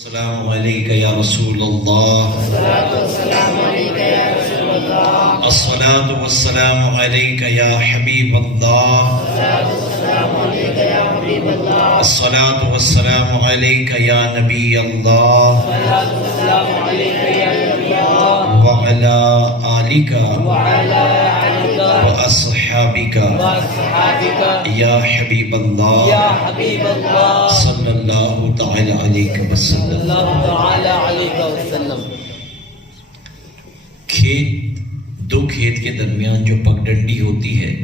السلام علیکہ یا رسول اللہ، الصلاة والسلام علیکہ یا حبیب اللہ، الصلاة والسلام علیکہ یا نبی اللہ، وعلی آلکہ وأصحابکہ یا حبیب اللہ صلی اللہ تعالی علیہ وسلم۔ دو کھیت کے درمیان جو پگڈنڈی ہوتی ہے،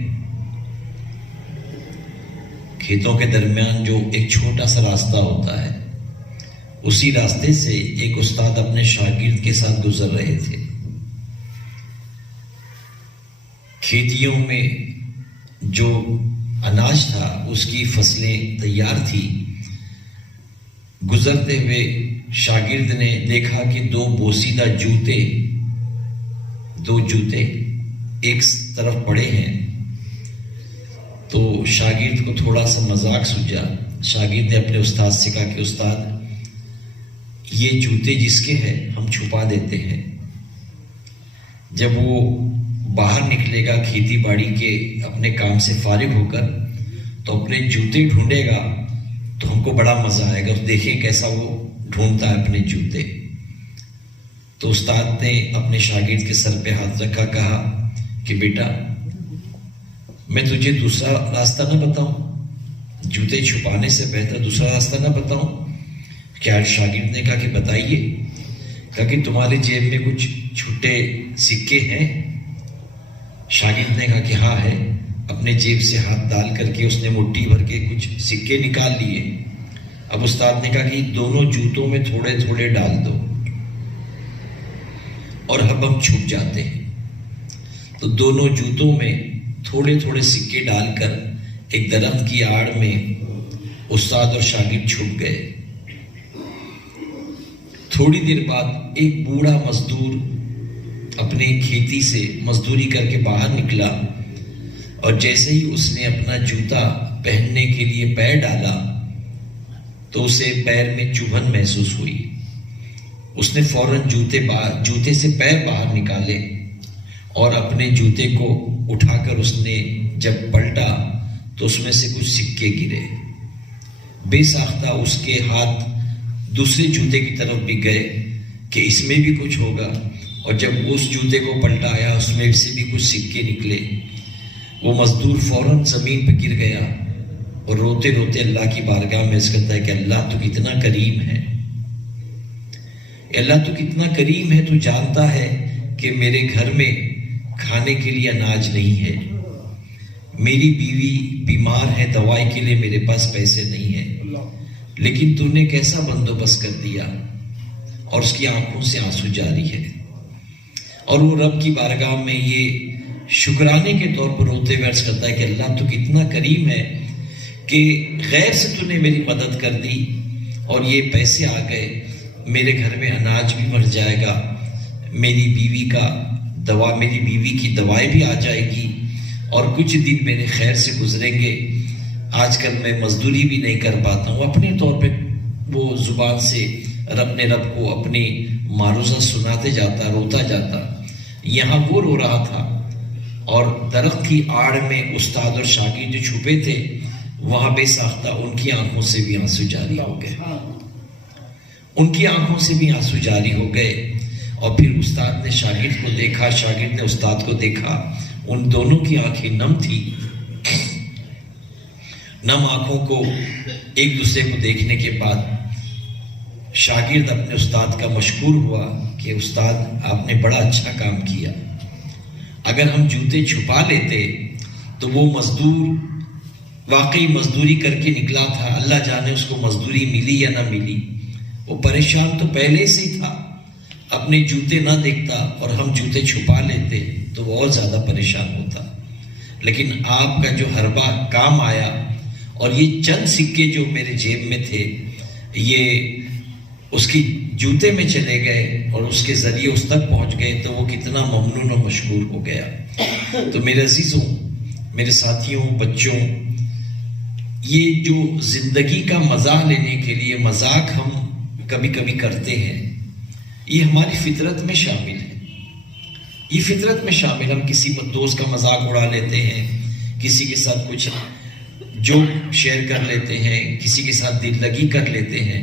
کھیتوں کے درمیان جو ایک چھوٹا سا راستہ ہوتا ہے، اسی راستے سے ایک استاد اپنے شاگرد کے ساتھ گزر رہے تھے۔ کھیتیوں میں جو اناج تھا اس کی فصلیں تیار تھی۔ گزرتے ہوئے شاگرد نے دیکھا کہ دو بوسیدہ دو جوتے ایک طرف پڑے ہیں، تو شاگرد کو تھوڑا سا مذاق سوجا۔ شاگرد نے اپنے استاد سے کہا کہ استاد، یہ جوتے جس کے ہیں ہم چھپا دیتے ہیں، جب وہ باہر نکلے گا کھیتی باڑی کے اپنے کام سے فارغ ہو کر تو اپنے جوتے ڈھونڈے گا تو ہم کو بڑا مزہ آئے گا، دیکھیں کیسا وہ ڈھونڈتا ہے اپنے جوتے۔ تو استاد نے اپنے شاگرد کے سر پہ ہاتھ رکھا، کہا کہ بیٹا، میں تجھے دوسرا راستہ نہ بتاؤں؟ جوتے چھپانے سے بہتر دوسرا راستہ نہ بتاؤں کیا؟ شاگرد نے کہا کہ بتائیے۔ کہا کہ تمہارے جیب میں کچھ چھوٹے سکے ہیں؟ شاگرد نے کہا کہ ہاں ہے۔ اپنے جیب سے ہاتھ ڈال کر کے اس نے مٹھی بھر کے کچھ سکے نکال لیے۔ اب استاد نے کہا کہ دونوں جوتوں میں تھوڑے تھوڑے ڈال دو، اور اب ہم چھپ جاتے ہیں۔ تو دونوں جوتوں میں تھوڑے تھوڑے سکے ڈال کر ایک درخت کی آڑ میں استاد اور شاگرد چھپ گئے۔ تھوڑی دیر بعد ایک بوڑھا مزدور اپنے کھیتی سے مزدوری کر کے باہر نکلا، اور جیسے ہی اس نے اپنا جوتا پہننے کے لیے پیر ڈالا تو اسے پیر میں چبھن محسوس ہوئی۔ اس نے فوراً جوتے سے پیر باہر نکالے اور اپنے جوتے کو اٹھا کر اس نے جب پلٹا تو اس میں سے کچھ سکے گرے۔ بے ساختہ اس کے ہاتھ دوسرے جوتے کی طرف بھی گئے کہ اس میں بھی کچھ ہوگا، اور جب اس جوتے کو پلٹایا اس میں سے بھی کچھ سکے نکلے۔ وہ مزدور فوراً زمین پہ گر گیا اور روتے روتے اللہ کی بارگاہ میں عرض کرتا ہے کہ اللہ تو کتنا کریم ہے، اللہ تو کتنا کریم ہے، تو جانتا ہے کہ میرے گھر میں کھانے کے لیے اناج نہیں ہے، میری بیوی بیمار ہے، دوائی کے لیے میرے پاس پیسے نہیں ہیں، لیکن تو نے کیسا بندوبست کر دیا۔ اور اس کی آنکھوں سے آنسو جاری ہے، اور وہ رب کی بارگاہ میں یہ شکرانے کے طور پر روتے ہوئے عرض کرتا ہے کہ اللہ تو کتنا کریم ہے کہ غیر سے تو نے میری مدد کر دی، اور یہ پیسے آ گئے، میرے گھر میں اناج بھی مر جائے گا، میری بیوی کی دوائی بھی آ جائے گی، اور کچھ دن میرے خیر سے گزریں گے۔ آج کل میں مزدوری بھی نہیں کر پاتا ہوں۔ اپنے طور پہ وہ زبان سے رب کو اپنی معروضہ سناتے جاتا، روتا جاتا۔ یہاں وہ رو رہا تھا، اور درخت کی آڑ میں استاد اور شاگرد جو چھپے تھے وہاں بے ساختہ ان کی آنکھوں سے بھی آنسو جاری ہو گئے، ان کی آنکھوں سے بھی آنسو جاری ہو گئے۔ اور پھر استاد نے شاگرد کو دیکھا، شاگرد نے استاد کو دیکھا، ان دونوں کی آنکھیں نم تھی۔ نم آنکھوں کو ایک دوسرے کو دیکھنے کے بعد شاگرد اپنے استاد کا مشکور ہوا کہ استاد آپ نے بڑا اچھا کام کیا، اگر ہم جوتے چھپا لیتے تو وہ مزدور واقعی مزدوری کر کے نکلا تھا، اللہ جانے اس کو مزدوری ملی یا نہ ملی، وہ پریشان تو پہلے سے ہی تھا، اپنے جوتے نہ دیکھتا اور ہم جوتے چھپا لیتے تو وہ اور زیادہ پریشان ہوتا۔ لیکن آپ کا جو حربہ کام آیا، اور یہ چند سکے جو میرے جیب میں تھے یہ اس کی جوتے میں چلے گئے اور اس کے ذریعے اس تک پہنچ گئے، تو وہ کتنا ممنون و مشکور ہو گیا۔ تو میرے عزیزوں، میرے ساتھیوں، بچوں، یہ جو زندگی کا مزہ لینے کے لیے مذاق ہم کبھی کبھی کرتے ہیں، یہ ہماری فطرت میں شامل ہے، یہ فطرت میں شامل۔ ہم کسی دوست کا مذاق اڑا لیتے ہیں، کسی کے ساتھ کچھ جوک شیئر کر لیتے ہیں، کسی کے ساتھ دل لگی کر لیتے ہیں،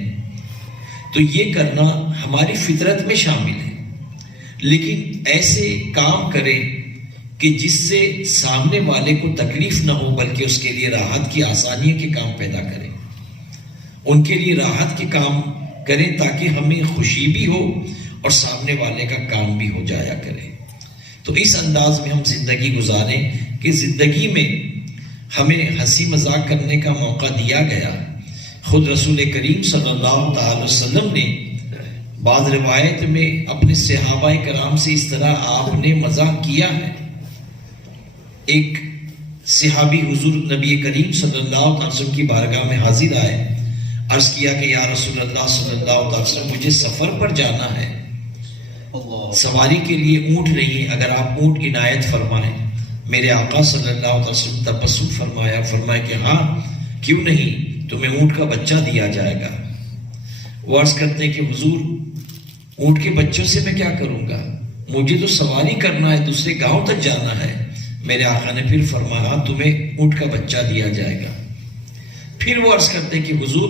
تو یہ کرنا ہماری فطرت میں شامل ہے۔ لیکن ایسے کام کریں کہ جس سے سامنے والے کو تکلیف نہ ہو، بلکہ اس کے لیے راحت کی، آسانیوں کے کام پیدا کریں، ان کے لیے راحت کے کام کریں تاکہ ہمیں خوشی بھی ہو اور سامنے والے کا کام بھی ہو جایا کرے۔ تو اس انداز میں ہم زندگی گزاریں کہ زندگی میں ہمیں ہنسی مذاق کرنے کا موقع دیا گیا۔ خود رسول کریم صلی اللہ تعالی وسلم نے بعض روایت میں اپنے صحابہ کرام سے اس طرح آپ نے مذاق کیا ہے۔ ایک صحابی حضور نبی کریم صلی اللہ علیہ وسلم کی بارگاہ میں حاضر آئے، عرض کیا کہ یا رسول اللہ صلی اللہ علیہ وسلم مجھے سفر پر جانا ہے، سواری کے لیے اونٹ نہیں، اگر آپ اونٹ عنایت فرمائیں۔ میرے آقا صلی اللہ علیہ وسلم تبسم فرمایا کہ ہاں کیوں نہیں، تمہیں اونٹ کا بچہ دیا جائے گا۔ وہ عرض کرتے ہیں کہ حضور اونٹ کے بچوں سے میں کیا کروں گا، مجھے تو سواری کرنا ہے، دوسرے گاؤں تک جانا ہے۔ میرے آقا نے پھر فرمایا تمہیں اونٹ کا بچہ دیا جائے گا۔ پھر وہ عرض کرتے ہیں کہ حضور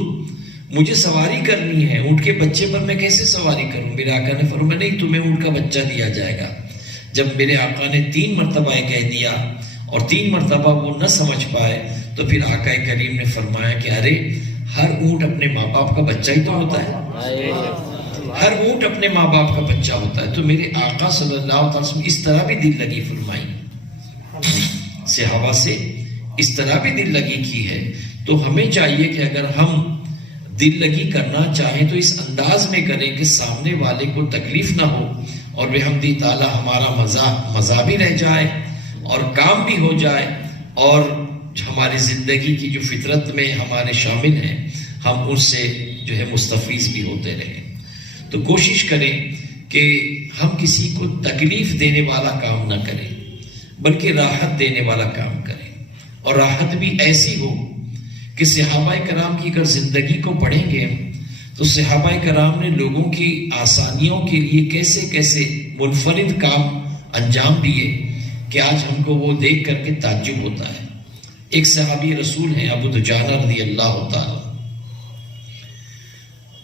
مجھے سواری کرنی ہے، اونٹ کے بچے پر میں کیسے سواری کروں؟ میرے آقا نے فرمایا نہیں، تمہیں اونٹ کا بچہ دیا جائے گا۔ جب میرے آقا نے 3 مرتبہ کہہ دیا اور 3 مرتبہ وہ نہ سمجھ پائے، تو پھر آقا کریم نے فرمایا کہ ارے ہر اونٹ اپنے ماں باپ کا بچہ ہی تو ہوتا ہے، ہر اونٹ اپنے ماں باپ کا بچہ ہوتا ہے۔ تو میرے آقا صلی اللہ علیہ وسلم اس طرح بھی دل لگی فرمائی، صحابہ سے اس طرح بھی دل لگی کی ہے۔ تو ہمیں چاہیے کہ اگر ہم دل لگی کرنا چاہیں تو اس انداز میں کریں کہ سامنے والے کو تکلیف نہ ہو، اور بحمدِ تعالی ہمارا مزہ بھی رہ جائے اور کام بھی ہو جائے، اور ہماری زندگی کی جو فطرت میں ہمارے شامل ہیں ہم ان سے جو ہے مستفیض بھی ہوتے رہیں۔ تو کوشش کریں کہ ہم کسی کو تکلیف دینے والا کام نہ کریں، بلکہ راحت دینے والا کام کریں، اور راحت بھی ایسی ہو کہ صحابہ کرام کی اگر زندگی کو پڑھیں گے تو صحابہ کرام نے لوگوں کی آسانیوں کے لیے کیسے کیسے منفرد کام انجام دیے کہ آج ہم کو وہ دیکھ کر کے تعجب ہوتا ہے۔ ایک صحابی رسول ہیں ابو دجانہ رضی اللہ تعالی،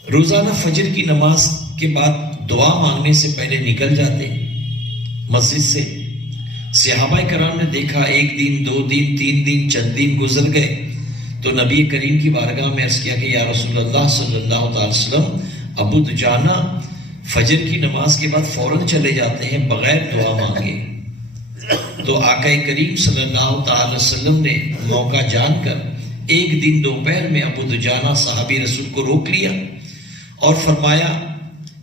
روزانہ فجر کی نماز کے بعد دعا مانگنے سے پہلے نکل جاتے مسجد سے۔ صحابہ کرام نے دیکھا 1 دن 2 دن 3 دن چند دن گزر گئے، تو نبی کریم کی بارگاہ میں عرض کیا کہ یا رسول اللہ صلی اللہ علیہ وسلم ابو دجانہ فجر کی نماز کے بعد فوراً چلے جاتے ہیں بغیر دعا مانگے۔ تو آقا کریم صلی اللہ تعالی وسلم نے موقع جان کر 1 دن دوپہر میں ابو دجانہ صحابی رسول کو روک لیا اور فرمایا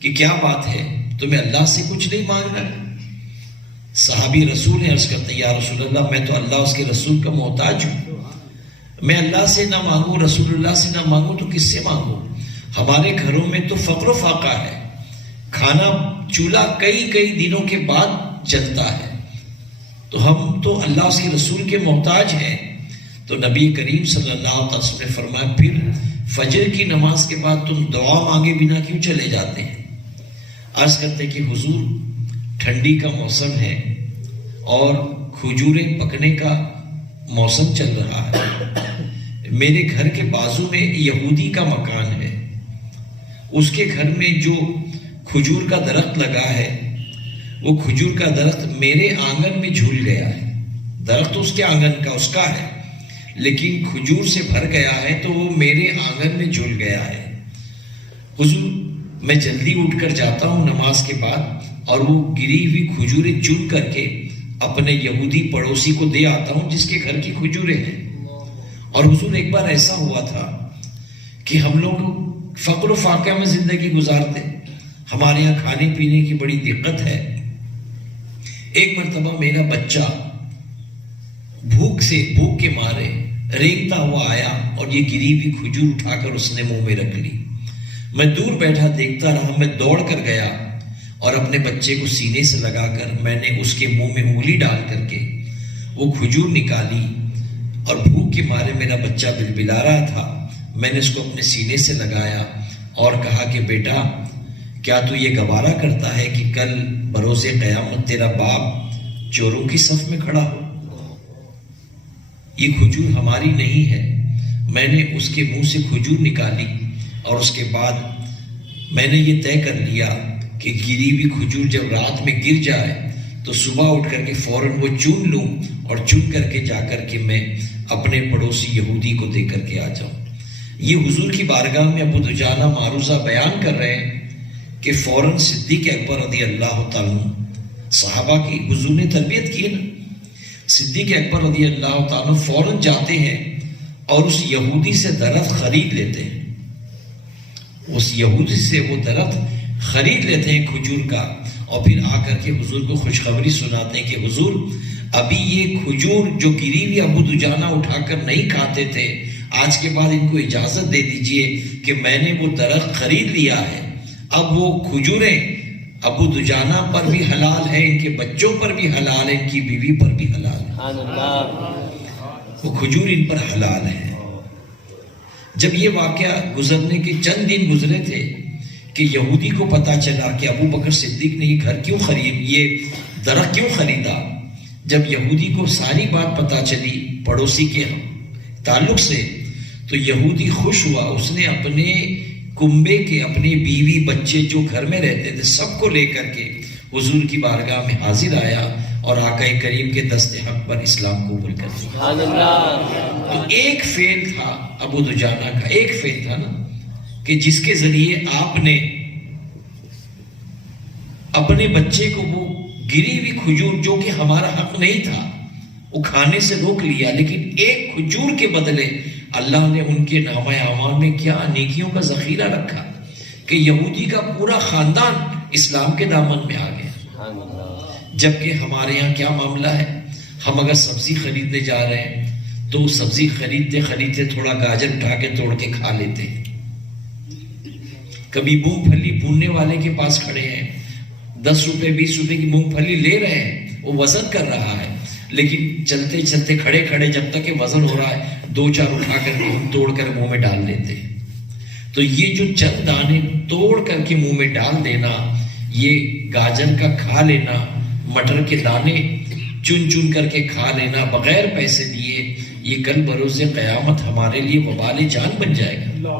کہ کیا بات ہے، تمہیں اللہ سے کچھ نہیں مانگنا؟ صحابی رسول نے عرض کرتے یا رسول اللہ میں تو اللہ اس کے رسول کا محتاج ہوں، میں اللہ سے نہ مانگوں، رسول اللہ سے نہ مانگوں تو کس سے مانگوں؟ ہمارے گھروں میں تو فقر و فاقہ ہے، کھانا چولہا کئی دنوں کے بعد جلتا ہے، تو ہم تو اللہ اس کے رسول کے محتاج ہیں۔ تو نبی کریم صلی اللہ علیہ وسلم نے فرمایا پھر فجر کی نماز کے بعد تم دعا مانگے بنا کیوں چلے جاتے ہیں؟ عرض کرتے کہ حضور ٹھنڈی کا موسم ہے اور کھجوریں پکنے کا موسم چل رہا ہے، میرے گھر کے بازو میں یہودی کا مکان ہے، اس کے گھر میں جو کھجور کا درخت لگا ہے وہ کھجور کا درخت میرے آنگن میں جھول گیا ہے، درخت اس کے آنگن کا اس کا ہے لیکن کھجور سے بھر گیا ہے تو وہ میرے آنگن میں جھول گیا ہے۔ حضور میں جلدی اٹھ کر جاتا ہوں نماز کے بعد اور وہ گری ہوئی کھجوریں چن کر کے اپنے یہودی پڑوسی کو دے آتا ہوں جس کے گھر کی کھجوریں ہیں۔ اور حضور ایک بار ایسا ہوا تھا کہ ہم لوگ فقر و فاقہ میں زندگی گزارتے، ہمارے یہاں کھانے پینے کی بڑی دقت ہے۔ ایک مرتبہ میرا بچہ بھوک کے مارے رینگتا ہوا آیا اور یہ گری ہوئی کھجور اٹھا کر اس نے منہ میں رکھ لی۔ میں دور بیٹھا دیکھتا رہا، میں دوڑ کر گیا اور اپنے بچے کو سینے سے لگا کر میں نے اس کے منہ میں انگلی ڈال کر کے وہ کھجور نکالی، اور بھوک کے مارے میرا بچہ بلبلا رہا تھا، میں نے اس کو اپنے سینے سے لگایا اور کہا کہ بیٹا کیا تو یہ گوارا کرتا ہے کہ کل بروز قیامت تیرا باپ چوروں کی صف میں کھڑا ہو؟ یہ کھجور ہماری نہیں ہے، میں نے اس کے منہ سے کھجور نکالی اور اس کے بعد میں نے یہ طے کر لیا کہ گری ہوئی کھجور جب رات میں گر جائے تو صبح اٹھ کر کے فوراً وہ چون لوں اور چن کر کے جا کر کے میں اپنے پڑوسی یہودی کو دے کر کے آ جاؤں۔ یہ حضور کی بارگاہ میں ابو دجانہ معروضہ بیان کر رہے ہیں کہ فوراً صدیق اکبر رضی اللہ تعالیٰ صحابہ کی حضور نے تربیت کی ہے نا، صدیق اکبر رضی اللہ تعالیٰ فوراً جاتے ہیں اور اس یہودی سے درخت خرید لیتے ہیں، اس یہودی سے وہ درخت خرید لیتے ہیں کھجور کا، اور پھر آ کر کے حضور کو خوشخبری سناتے ہیں کہ حضور ابھی یہ کھجور جو گری ہوئی ابو دجانہ اٹھا کر نہیں کھاتے تھے، آج کے بعد ان کو اجازت دے دیجئے کہ میں نے وہ درخت خرید لیا ہے، اب وہ کھجوریں ابو دجانہ پر بھی حلال ہے، ان کے بچوں پر بھی حلال ہے، ان کی بیوی پر بھی حلال ہے، وہ کھجور ان پر حلال ہے۔ جب یہ واقعہ گزرنے کے چند دن گزرے تھے کہ یہودی کو پتا چلا کہ ابو بکر صدیق نے یہ گھر کیوں یہ درخت کیوں خریدا، جب یہودی کو ساری بات پتا چلی پڑوسی کے تعلق سے تو یہودی خوش ہوا، اس نے اپنے کنبے کے اپنے بیوی بچے جو گھر میں رہتے تھے سب کو لے کر کے حضور کی بارگاہ میں حاضر آیا اور آقا کریم کے دست حق پر اسلام قبول کر لیا۔ تو ایک فعل تھا ابو دجانہ کا، ایک فعل تھا نا کہ جس کے ذریعے آپ نے اپنے بچے کو وہ گری ہوئی کھجور جو کہ ہمارا حق نہیں تھا وہ کھانے سے روک لیا، لیکن ایک کھجور کے بدلے اللہ نے ان کے نامہ اعمال میں کیا نیکیوں کا ذخیرہ رکھا کہ یہودی کا پورا خاندان اسلام کے دامن میں آ گیا۔ جبکہ ہمارے یہاں کیا معاملہ ہے، ہم اگر سبزی خریدنے جا رہے ہیں تو سبزی خریدتے خریدتے تھوڑا گاجر اٹھا کے توڑ کے کھا لیتے ہیں، کبھی مونگ پھلی بھوننے والے کے پاس کھڑے ہیں، 10 روپے 20 روپے کی مونگ پھلی لے رہے ہیں، وہ وزن کر رہا ہے، لیکن چلتے چلتے کھڑے کھڑے جب تک کہ وزن ہو رہا ہے 2-4 اٹھا کر کے ہم توڑ کر منہ میں ڈال لیتے ہیں۔ تو یہ جو چند دانے توڑ کر کے منہ میں ڈال دینا، یہ گاجر کا کھا لینا، مٹر کے دانے چن چن کر کے کھا لینا بغیر پیسے دیے، یہ کل بروز قیامت ہمارے لیے وبال جان بن جائے گا۔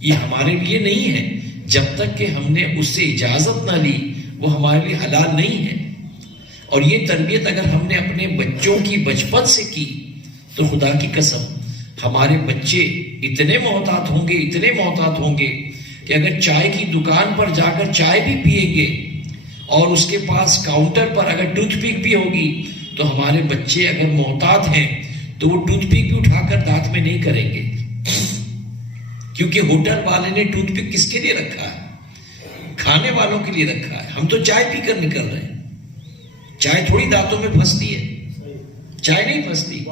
یہ ہمارے لیے نہیں ہے، جب تک کہ ہم نے اس سے اجازت نہ لی وہ ہمارے لیے حلال نہیں ہے۔ اور یہ تربیت اگر ہم نے اپنے بچوں کی بچپن سے کی تو خدا کی قسم ہمارے بچے اتنے محتاط ہوں گے کہ اگر چائے کی دکان پر جا کر چائے بھی پیئیں گے اور اس کے پاس کاؤنٹر پر اگر ٹوتھ پک بھی ہوگی تو ہمارے بچے اگر محتاط ہیں تو وہ ٹوتھ پک بھی اٹھا کر دانت میں نہیں کریں گے، کیونکہ ہوٹل والے نے ٹوتھ پک کس کے لیے رکھا ہے؟ کھانے والوں کے لیے رکھا ہے۔ ہم تو چائے پی کر نکل رہے ہیں، چائے تھوڑی دانتوں میں پھنستی ہے، چائے نہیں پھنستی،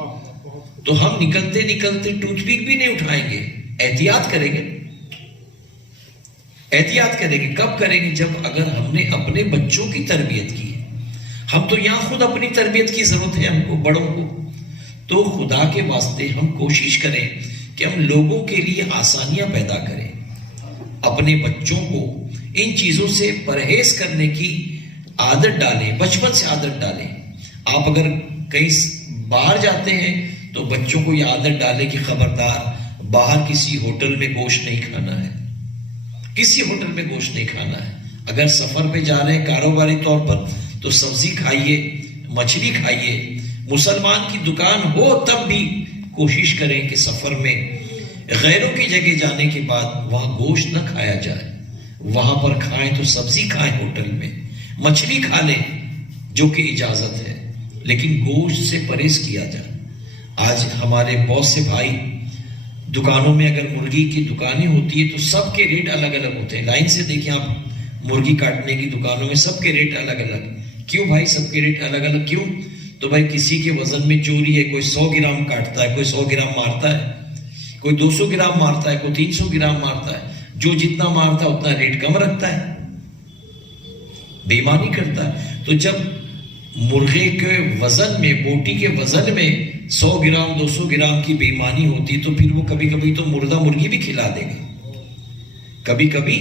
تو ہم نکلتے نکلتے ٹوتھ پک بھی نہیں اٹھائیں گے، احتیاط کریں گے۔ کب کریں گے؟ جب اگر ہم نے اپنے بچوں کی تربیت کی ہے۔ ہم تو یہاں خود اپنی تربیت کی ضرورت ہے ہم کو، بڑوں کو، تو خدا کے واسطے ہم کوشش کریں کہ ہم لوگوں کے لیے آسانیاں پیدا کریں، اپنے بچوں کو ان چیزوں سے پرہیز کرنے کی عادت ڈالیں، بچپن سے عادت ڈالیں۔ آپ اگر کہیں باہر جاتے ہیں تو بچوں کو یہ عادت ڈالیں کہ خبردار باہر کسی ہوٹل میں گوشت نہیں کھانا ہے، کسی ہوٹل میں گوشت نہیں کھانا ہے۔ اگر سفر پہ جا رہے ہیں کاروباری طور پر تو سبزی کھائیے، مچھلی کھائیے، مسلمان کی دکان ہو تب بھی کوشش کریں کہ سفر میں غیروں کی جگہ جانے کے بعد وہاں گوشت نہ کھایا جائے، وہاں پر کھائیں تو سبزی کھائیں، ہوٹل میں مچھلی کھا لیں جو کہ اجازت ہے، لیکن گوشت سے پرہیز کیا جائے۔ آج ہمارے بہت سے بھائی دکانوں میں اگر مرغی کی دکانیں ہوتی ہے تو سب کے ریٹ الگ الگ ہوتے ہیں، لائن سے دیکھیں آپ مرغی کاٹنے کی دکانوں میں سب کے ریٹ الگ الگ۔ کیوں بھائی سب کے ریٹ الگ الگ کیوں؟ تو بھائی کسی کے وزن میں چوری ہے، کوئی 100 گرام کاٹتا ہے، کوئی 100 گرام مارتا ہے، کوئی 200 گرام مارتا ہے، کوئی 300 گرام مارتا ہے، جو جتنا مارتا ہے اتنا ریٹ کم رکھتا ہے، بے ایمانی کرتا ہے۔ تو جب مرغے کے وزن میں، بوٹی کے وزن میں 100 گرام 200 گرام کی بے ایمانی ہوتی تو پھر وہ کبھی کبھی تو مردہ مرغی بھی کھلا دے گا، کبھی کبھی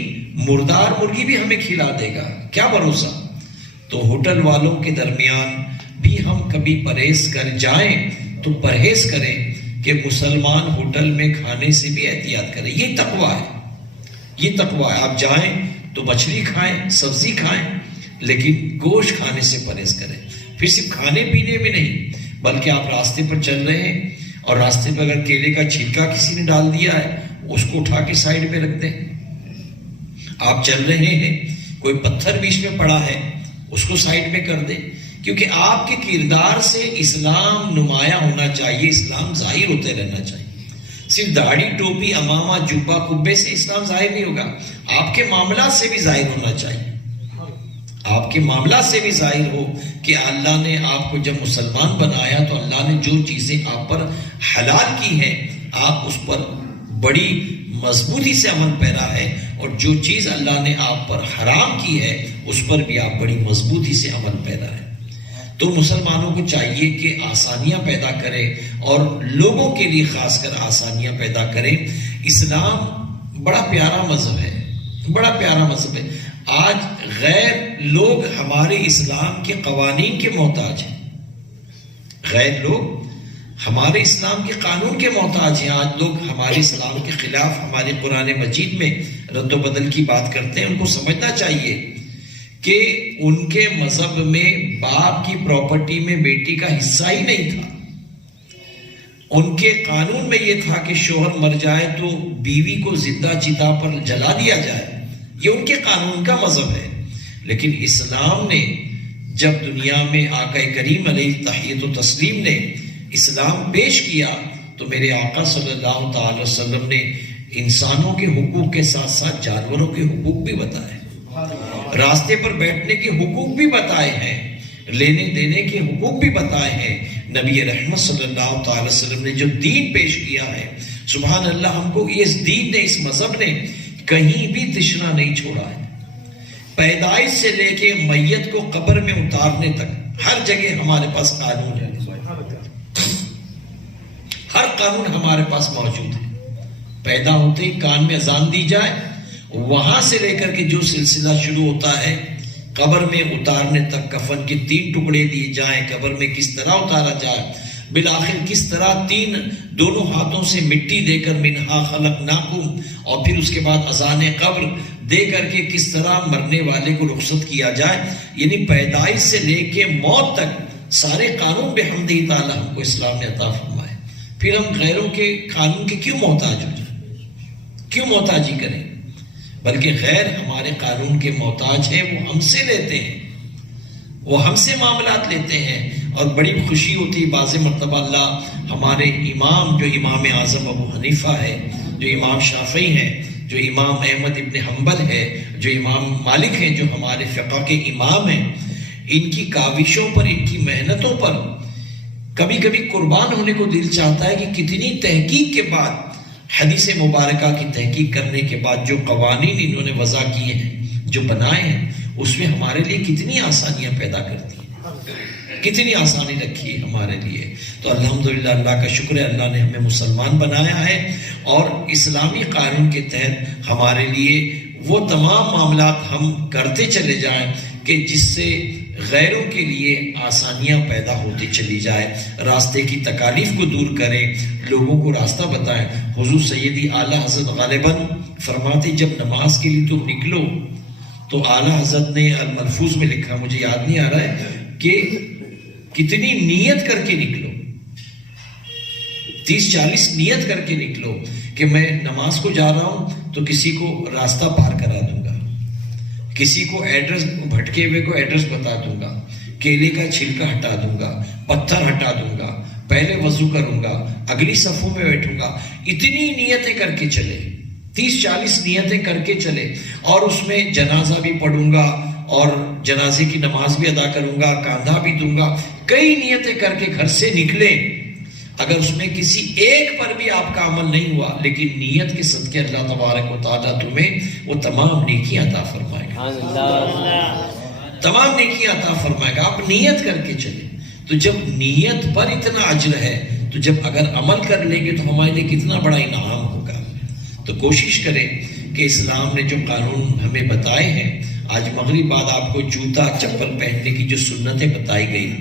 مردار مرغی بھی ہمیں کھلا دے گا، کیا بھروسہ۔ تو ہوٹل والوں کے درمیان بھی ہم کبھی پرہیز کر جائیں تو پرہیز کریں کہ مسلمان ہوٹل میں کھانے سے بھی احتیاط کریں۔ یہ تقویٰ ہے، یہ تقویٰ ہے۔ آپ جائیں تو مچھلی کھائیں، سبزی کھائیں، لیکن گوشت کھانے سے پرہیز کریں۔ پھر صرف کھانے پینے میں نہیں، بلکہ آپ راستے پر چل رہے ہیں اور راستے پر اگر کیلے کا چھلکا کسی نے ڈال دیا ہے اس کو اٹھا کے سائڈ میں رکھ دیں۔ آپ چل رہے ہیں، کوئی پتھر بیچ میں پڑا ہے اس کو سائڈ میں کر دیں، کیونکہ آپ کے کردار سے اسلام نمایاں ہونا چاہیے، اسلام ظاہر ہوتے رہنا چاہیے۔ صرف داڑھی ٹوپی امامہ جبہ قبے سے اسلام ظاہر نہیں ہوگا، آپ کے معاملات سے بھی ظاہر ہونا چاہیے۔ آپ کے معاملات سے بھی ظاہر ہو کہ اللہ نے آپ کو جب مسلمان بنایا تو اللہ نے جو چیزیں آپ پر حلال کی ہیں آپ اس پر بڑی مضبوطی سے عمل پیرا ہے، اور جو چیز اللہ نے آپ پر حرام کی ہے اس پر بھی آپ بڑی مضبوطی سے عمل پیرا ہے۔ تو مسلمانوں کو چاہیے کہ آسانیاں پیدا کرے اور لوگوں کے لیے خاص کر آسانیاں پیدا کرے۔ اسلام بڑا پیارا مذہب ہے، بڑا پیارا مذہب ہے۔ آج غیر لوگ ہمارے اسلام کے قوانین کے محتاج ہیں، غیر لوگ ہمارے اسلام کے قانون کے محتاج ہیں۔ آج لوگ ہمارے اسلام کے خلاف ہمارے قرآن مجید میں رد و بدل کی بات کرتے ہیں۔ ان کو سمجھنا چاہیے کہ ان کے مذہب میں باپ کی پراپرٹی میں بیٹی کا حصہ ہی نہیں تھا۔ ان کے قانون میں یہ تھا کہ شوہر مر جائے تو بیوی کو زندہ چتا پر جلا دیا جائے، یہ ان کے قانون کا مذہب ہے۔ لیکن اسلام نے جب دنیا میں آقا کریم علیہ تحیت و تسلیم نے اسلام پیش کیا تو میرے آقا صلی اللہ تعالی وسلم نے انسانوں کے حقوق کے ساتھ ساتھ جانوروں کے حقوق بھی بتائے، راستے پر بیٹھنے کے حقوق بھی بتائے ہیں، لینے دینے کے حقوق بھی بتائے ہیں۔ نبی رحمت صلی اللہ تعالی وسلم نے جو دین پیش کیا ہے، سبحان اللہ، ہم کو اس دین نے، اس مذہب نے کہیں بھی تشنا نہیں چھوڑا ہے۔ پیدائش سے لے کے میت کو قبر میں اتارنے تک ہر جگہ ہمارے پاس قانون ہے، ہر قانون ہمارے پاس موجود ہے۔ پیدا ہوتے ہی کان میں اذان دی جائے، وہاں سے لے کر کے جو سلسلہ شروع ہوتا ہے قبر میں اتارنے تک، کفن کے 3 ٹکڑے دیے جائیں، قبر میں کس طرح اتارا جائے، بالآخر کس طرح دونوں ہاتھوں سے مٹی دے کر منہا خلقناکم، اور پھر اس کے بعد اذان قبر دے کر کے کس طرح مرنے والے کو رخصت کیا جائے، یعنی پیدائش سے لے کے موت تک سارے قانون بحمدہ تعالیٰ ہم کو اسلام نے عطا فرمائے۔ پھر ہم غیروں کے قانون کے کیوں محتاج ہو جائیں، کیوں محتاجی کریں؟ بلکہ غیر ہمارے قانون کے محتاج ہیں، وہ ہم سے لیتے ہیں، وہ ہم سے معاملات لیتے ہیں، اور بڑی خوشی ہوتی ہے بعض مرتبہ اللہ ہمارے امام، جو امام اعظم ابو حنیفہ ہے، جو امام شافعی ہیں، جو امام احمد ابن حنبل ہے، جو امام مالک ہیں، جو ہمارے فقہ کے امام ہیں، ان کی کاوشوں پر، ان کی محنتوں پر کبھی کبھی قربان ہونے کو دل چاہتا ہے کہ کتنی تحقیق کے بعد، حدیث مبارکہ کی تحقیق کرنے کے بعد جو قوانین انہوں نے وضع کیے ہیں، جو بنائے ہیں، اس میں ہمارے لیے کتنی آسانیاں پیدا کرتی ہیں، کتنی آسانی رکھی ہے ہمارے لیے۔ تو الحمدللہ اللہ کا شکر ہے، اللہ نے ہمیں مسلمان بنایا ہے، اور اسلامی قانون کے تحت ہمارے لیے وہ تمام معاملات ہم کرتے چلے جائیں کہ جس سے غیروں کے لیے آسانیاں پیدا ہوتی چلی جائے، راستے کی تکالیف کو دور کریں، لوگوں کو راستہ بتائیں۔ حضور سیدی اعلیٰ حضرت غالباً فرماتے جب نماز کے لیے تم نکلو تو اعلیٰ حضرت نے الملفوظ میں لکھا، مجھے یاد نہیں آ رہا ہے، کہ کتنی نیت کر کے نکلو، 30-40 نیت کر کے نکلو کہ میں نماز کو جا رہا ہوں تو کسی کو راستہ پار کرا دوں گا، کسی کو ایڈریس، بھٹکے ہوئے کو ایڈریس بتا دوں گا، کیلے کا چھلکا ہٹا دوں گا، پتھر ہٹا دوں گا، پہلے وضو کروں گا، اگلی صفوں میں بیٹھوں گا۔ اتنی نیتیں کر کے چلے، 30-40 نیتیں کر کے چلے، اور اس میں جنازہ بھی پڑھوں گا اور جنازے کی نماز بھی ادا کروں گا، کاندھا بھی دوں گا، کئی نیتیں کر کے گھر سے نکلے۔ اگر اس میں کسی ایک پر بھی آپ کا عمل نہیں ہوا، لیکن نیت کے صدقے اللہ تبارک و تعالیٰ تمہیں وہ تمام نیکیاں عطا فرمائے گا، تمام نیکیاں عطا فرمائے گا۔ آپ نیت کر کے چلیں، تو جب نیت پر اتنا اجر ہے تو جب اگر عمل کر لیں گے تو ہمارے لیے کتنا بڑا انعام ہوگا۔ تو کوشش کریں کہ اسلام نے جو قانون ہمیں بتائے ہیں، آج مغرب بعد آپ کو جوتا چپل پہننے کی جو سنتیں بتائی گئی،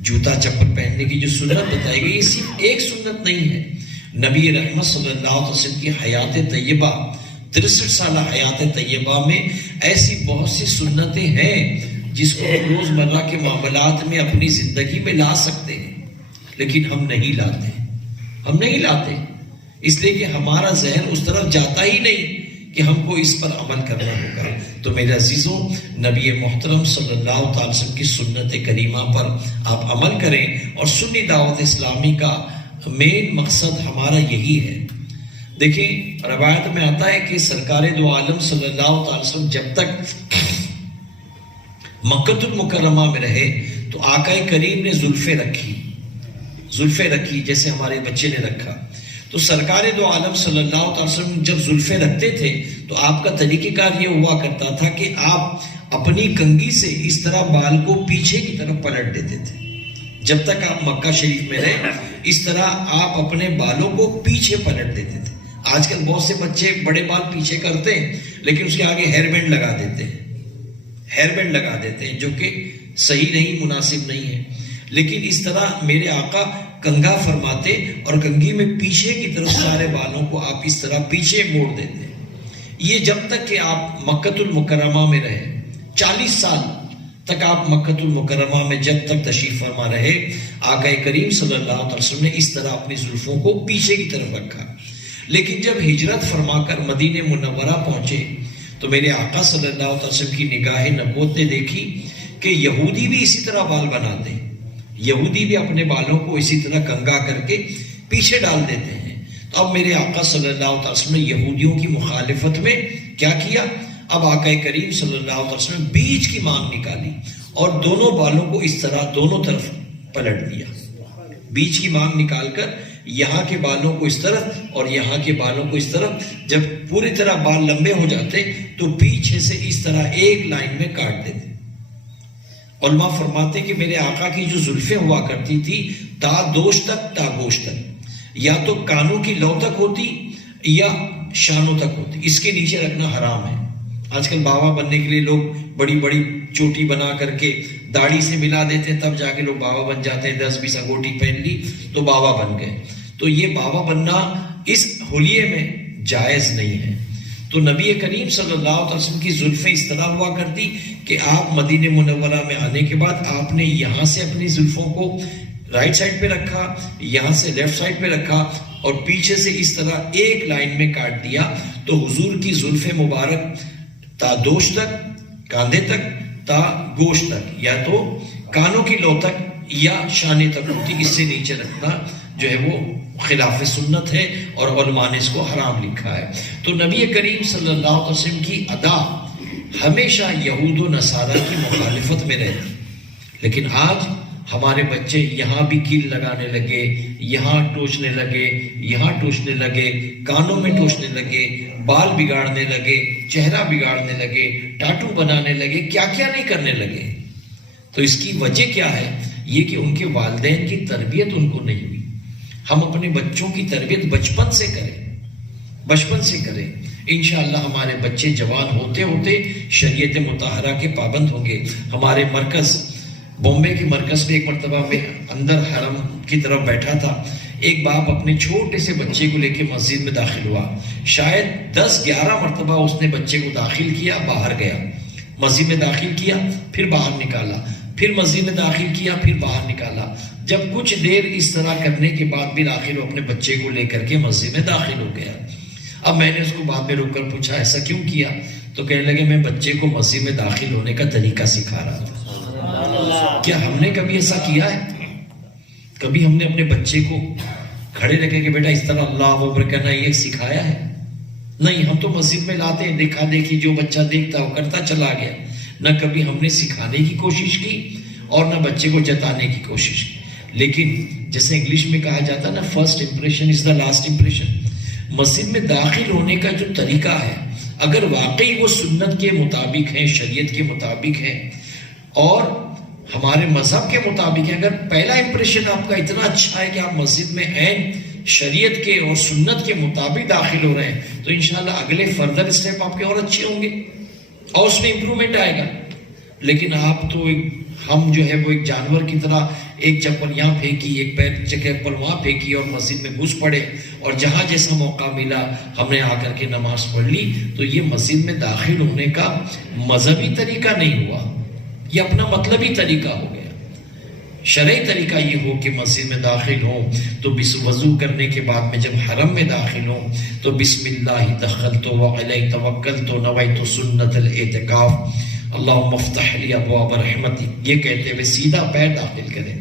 جوتا چپل پہننے کی جو سنت بتائی گئی، یہ صرف ایک سنت نہیں ہے۔ نبی رحمت صلی اللہ علیہ وسلم کی حیات طیبہ، 63 سالہ حیات طیبہ میں ایسی بہت سی سنتیں ہیں جس کو روز مرہ کے معاملات میں اپنی زندگی میں لا سکتے ہیں، لیکن ہم نہیں لاتے، اس لیے کہ ہمارا ذہن اس طرف جاتا ہی نہیں کہ ہم کو اس پر عمل کرنا ہوگا۔ تو میرے عزیزوں، نبی محترم صلی اللہ علیہ وسلم کی سنت کریمہ پر آپ عمل کریں، اور سنی دعوت اسلامی کا مین مقصد ہمارا یہی ہے۔ دیکھیں، روایت میں آتا ہے کہ سرکار دو عالم صلی اللہ علیہ وسلم جب تک مکہ المکرمہ میں رہے تو آقا کریم نے زلفیں رکھی جیسے ہمارے بچے نے رکھا۔ تو سرکار دو عالم صلی اللہ علیہ وسلم جب زلفیں رکھتے تھے تو آپ کا طریقہ کار یہ ہوا کرتا تھا کہ آپ اپنی کنگھی سے اس طرح بال کو پیچھے کی طرف پلٹ دیتے تھے۔ جب تک آپ مکہ شریف میں رہے اس طرح آپ اپنے بالوں کو پیچھے پلٹ دیتے تھے۔ آج کل بہت سے بچے بڑے بال پیچھے کرتے ہیں لیکن اس کے آگے ہیئر بینڈ لگا دیتے ہیں جو کہ صحیح نہیں، مناسب نہیں ہے۔ لیکن اس طرح میرے آقا کنگھا فرماتے اور کنگھی میں پیچھے کی طرف سارے بالوں کو آپ اس طرح پیچھے موڑ دیتے۔ یہ جب تک کہ آپ مکہ المکرمہ میں رہے، 40 سال تک آپ مکہ المکرمہ میں جب تک تشریف فرما رہے، آقا کریم صلی اللہ علیہ وسلم نے اس طرح اپنی زلفوں کو پیچھے کی طرف رکھا۔ لیکن جب ہجرت فرما کر مدینہ منورہ پہنچے تو میرے آقا صلی اللہ علیہ وسلم کی نگاہ نبوت نے دیکھی کہ یہودی بھی اسی طرح بال بناتے ہیں، یہودی بھی اپنے بالوں کو اسی طرح کنگا کر کے پیچھے ڈال دیتے ہیں۔ تو اب میرے آقا صلی اللہ علیہ وسلم نے یہودیوں کی مخالفت میں کیا کیا؟ اب آقا کریم صلی اللہ علیہ وسلم نے بیچ کی مانگ نکالی اور دونوں بالوں کو اس طرح دونوں طرف پلٹ دیا۔ بیچ کی مانگ نکال کر یہاں کے بالوں کو اس طرف اور یہاں کے بالوں کو اس طرف، جب پوری طرح بال لمبے ہو جاتے تو پیچھے سے اس طرح ایک لائن میں کاٹ دیتے۔ علماء فرماتے کہ میرے آقا کی جو زلفیں ہوا کرتی تھی تا گوشت تک، یا تو کانوں کی لو تک ہوتی یا شانوں تک ہوتی، اس کے نیچے رکھنا حرام ہے۔ آج کل بابا بننے کے لیے لوگ بڑی بڑی چوٹی بنا کر کے داڑھی سے ملا دیتے ہیں، تب جا کے لوگ بابا بن جاتے ہیں، 10-20 انگوٹھی پہن لی تو بابا بن گئے۔ تو یہ بابا بننا اس حلیے میں جائز نہیں ہے۔ تو نبی کریم صلی اللہ علیہ وسلم کی زلفیں اس طرح ہوا کرتی کہ آپ مدینہ منورہ میں آنے کے بعد آپ نے یہاں سے اپنی زلفوں کو رائٹ سائڈ پہ رکھا، یہاں سے لیفٹ سائڈ پہ رکھا اور پیچھے سے اس طرح ایک لائن میں کاٹ دیا۔ تو حضور کی زلفیں مبارک تا دوش تک، کاندھے تک، تا گوشت تک، یا تو کانوں کی لو تک یا شانے تک ہوتی، اس سے نیچے رکھنا جو ہے وہ خلاف سنت ہے اور علماء نے اس کو حرام لکھا ہے۔ تو نبی کریم صلی اللہ علیہ وسلم کی ادا ہمیشہ یہود و نصارہ کی مخالفت میں رہتی، لیکن آج ہمارے بچے یہاں بھی کیل لگانے لگے، یہاں ٹوچنے لگے، یہاں ٹوچنے لگے، کانوں میں ٹوچنے لگے، بال بگاڑنے لگے، چہرہ بگاڑنے لگے، ٹاٹو بنانے لگے، کیا کیا نہیں کرنے لگے۔ تو اس کی وجہ کیا ہے؟ یہ کہ ان کے والدین کی تربیت ان کو نہیں ہوئی۔ ہم اپنے بچوں کی تربیت بچپن سے کریں، انشاءاللہ ہمارے بچے جوان ہوتے ہوتے شریعت مطہرہ کے پابند ہوں گے۔ ہمارے مرکز بامبے کے مرکز میں ایک مرتبہ میں اندر حرم کی طرف بیٹھا تھا، ایک باپ اپنے چھوٹے سے بچے کو لے کے مسجد میں داخل ہوا، شاید 10-11 مرتبہ اس نے بچے کو داخل کیا، باہر گیا، مسجد میں داخل کیا، پھر باہر نکالا، پھر مسجد میں داخل کیا، پھر باہر نکالا۔ جب کچھ دیر اس طرح کرنے کے بعد بھی آخر وہ اپنے بچے کو لے کر کے مسجد میں داخل ہو گیا۔ اب میں نے اس کو بعد میں روک کر پوچھا ایسا کیوں کیا؟ تو کہنے لگے میں بچے کو مسجد میں داخل ہونے کا طریقہ سکھا رہا تھا۔ کیا ہم نے کبھی ایسا کیا ہے؟ کبھی ہم نے اپنے بچے کو کھڑے رکھے کہ بیٹا اس طرح اللہ اکبر کرنا یہ سکھایا ہے؟ نہیں، ہم تو مسجد میں لاتے ہیں، دیکھا دیکھی جو بچہ دیکھتا وہ کرتا چلا گیا۔ نہ کبھی ہم نے سکھانے کی کوشش کی اور نہ بچے کو جتانے کی کوشش کی۔ لیکن جیسے انگلش میں کہا جاتا ہے نا، first impression is the last impression. مسجد میں داخل ہونے کا جو طریقہ ہے اگر واقعی وہ سنت کے مطابق ہے، شریعت کے مطابق ہے اور ہمارے مذہب کے مطابق ہے، اگر پہلا امپریشن آپ کا اتنا اچھا ہے کہ آپ مسجد میں عین شریعت کے اور سنت کے مطابق داخل ہو رہے ہیں تو انشاءاللہ اگلے فردر اسٹیپ آپ کے اور اچھے ہوں گے اور اس میں امپرومنٹ آئے گا. لیکن آپ تو ہم جو ہے وہ ایک جانور کی طرح ایک چپل یہاں پھینکی، ایک پیر چپل وہاں پھینکی اور مسجد میں گھس پڑے اور جہاں جیسا موقع ملا ہم نے آ کر کے نماز پڑھ لی. تو یہ مسجد میں داخل ہونے کا مذہبی طریقہ نہیں ہوا، یہ اپنا مطلبی طریقہ ہو گیا. شرعی طریقہ یہ ہو کہ مسجد میں داخل ہوں تو وضو کرنے کے بعد میں جب حرم میں داخل ہوں تو بسم اللہ دخلت وعلیہ توکلت نویت سنت الاعتکاف اللہم افتح لی ابواب رحمتی، یہ کہتے ہوئے سیدھا پیر داخل کریں.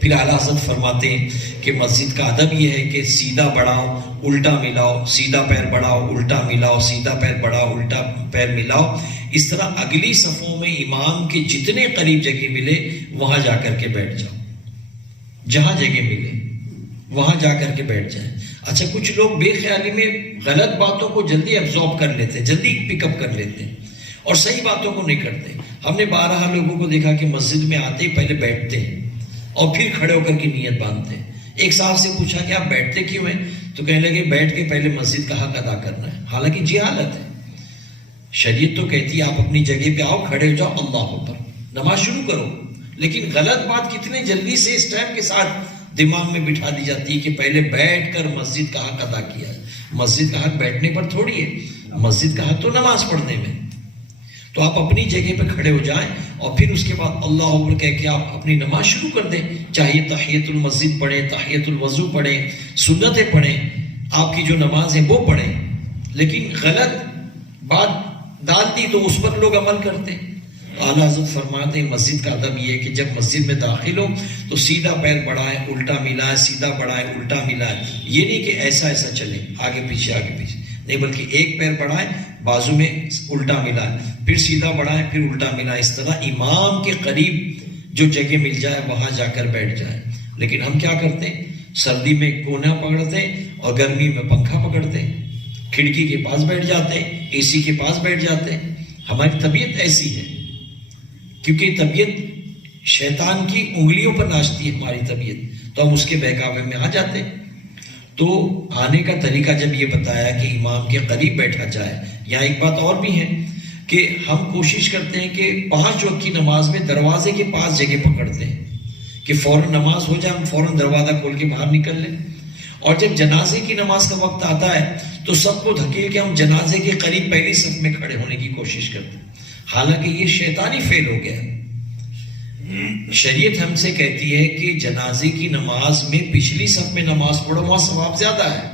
پھر اعلیٰ حضرت فرماتے ہیں کہ مسجد کا ادب یہ ہے کہ سیدھا بڑھاؤ الٹا ملاؤ، سیدھا پیر بڑھاؤ الٹا ملاؤ، سیدھا پیر بڑھاؤ الٹا پیر ملاؤ. اس طرح اگلی صفوں میں امام کے جتنے قریب جگہ ملے وہاں جا کر کے بیٹھ جاؤ، جہاں جگہ ملے وہاں جا کر کے بیٹھ جائیں. اچھا کچھ لوگ بے خیالی میں غلط باتوں کو جلدی ایبزارب کر لیتے ہیں، جلدی پک اپ کر لیتے ہیں اور صحیح باتوں کو نہیں کرتے. ہم نے 12 لوگوں کو دیکھا کہ مسجد میں آتے ہی پہلے بیٹھتے ہیں اور پھر کھڑے ہو کر کے نیت باندھتے ہیں. ایک صاحب سے پوچھا کہ آپ بیٹھتے کیوں ہیں؟ تو کہنے لگے بیٹھ کے پہلے مسجد کا حق ادا کرنا ہے. حالانکہ جہالت ہے. شریعت تو کہتی ہے آپ اپنی جگہ پہ آؤ، کھڑے ہو جاؤ، اللہ اکبر، نماز شروع کرو. لیکن غلط بات کتنے جلدی سے اس ٹائم کے ساتھ دماغ میں بٹھا دی جاتی ہے کہ پہلے بیٹھ کر مسجد کا حق ادا کیا ہے. مسجد کا حق بیٹھنے پر تھوڑی ہے، مسجد کا حق تو نماز پڑھنے میں. تو آپ اپنی جگہ پہ کھڑے ہو جائیں اور پھر اس کے بعد اللہ اکبر کہہ کے آپ اپنی نماز شروع کر دیں. چاہیے تحیۃ المسجد پڑھیں، تحیۃ الوضو پڑھیں، سنتیں پڑھیں، آپ کی جو نماز ہے وہ پڑھیں. لیکن غلط بات ڈال دی تو اس پر لوگ عمل کرتے ہیں. اعلیٰ حضرت فرماتے ہیں مسجد کا ادب یہ ہے کہ جب مسجد میں داخل ہو تو سیدھا پیر بڑھائیں الٹا ملائیں، سیدھا بڑھائیں الٹا ملائیں. یہ نہیں کہ ایسا ایسا چلے آگے پیچھے نہیں، بلکہ ایک پیر بڑھائیں بازو میں الٹا ملائیں، پھر سیدھا بڑھائیں پھر الٹا ملائیں. اس طرح امام کے قریب جو جگہ مل جائے وہاں جا کر بیٹھ جائیں. لیکن ہم کیا کرتے ہیں؟ سردی میں کونا پکڑتے ہیں اور گرمی میں پنکھا پکڑتے ہیں، کھڑکی کے پاس بیٹھ جاتے ہیں، اے سی کے پاس بیٹھ جاتے ہیں. ہماری طبیعت ایسی ہے کیونکہ طبیعت شیطان کی انگلیوں پر ناچتی ہے ہماری طبیعت، تو ہم اس کے بہکاوے میں آ جاتے ہیں. تو آنے کا طریقہ جب یہ بتایا کہ امام کے قریب بیٹھا جائے. یہاں ایک بات اور بھی ہے کہ ہم کوشش کرتے ہیں کہ 5 وقت کی نماز میں دروازے کے پاس جگہ پکڑتے ہیں کہ فوراً نماز ہو جائے، ہم فوراً دروازہ کھول کے باہر نکل لیں. اور جب جنازے کی نماز کا وقت آتا ہے تو سب کو دھکیل کے ہم جنازے کے قریب پہلی صف میں کھڑے ہونے کی کوشش کرتے ہیں. حالانکہ یہ شیطانی فعل ہو گیا. شریعت ہم سے کہتی ہے کہ جنازے کی نماز میں پچھلی صف میں نماز پڑھو، وہاں ثواب زیادہ ہے،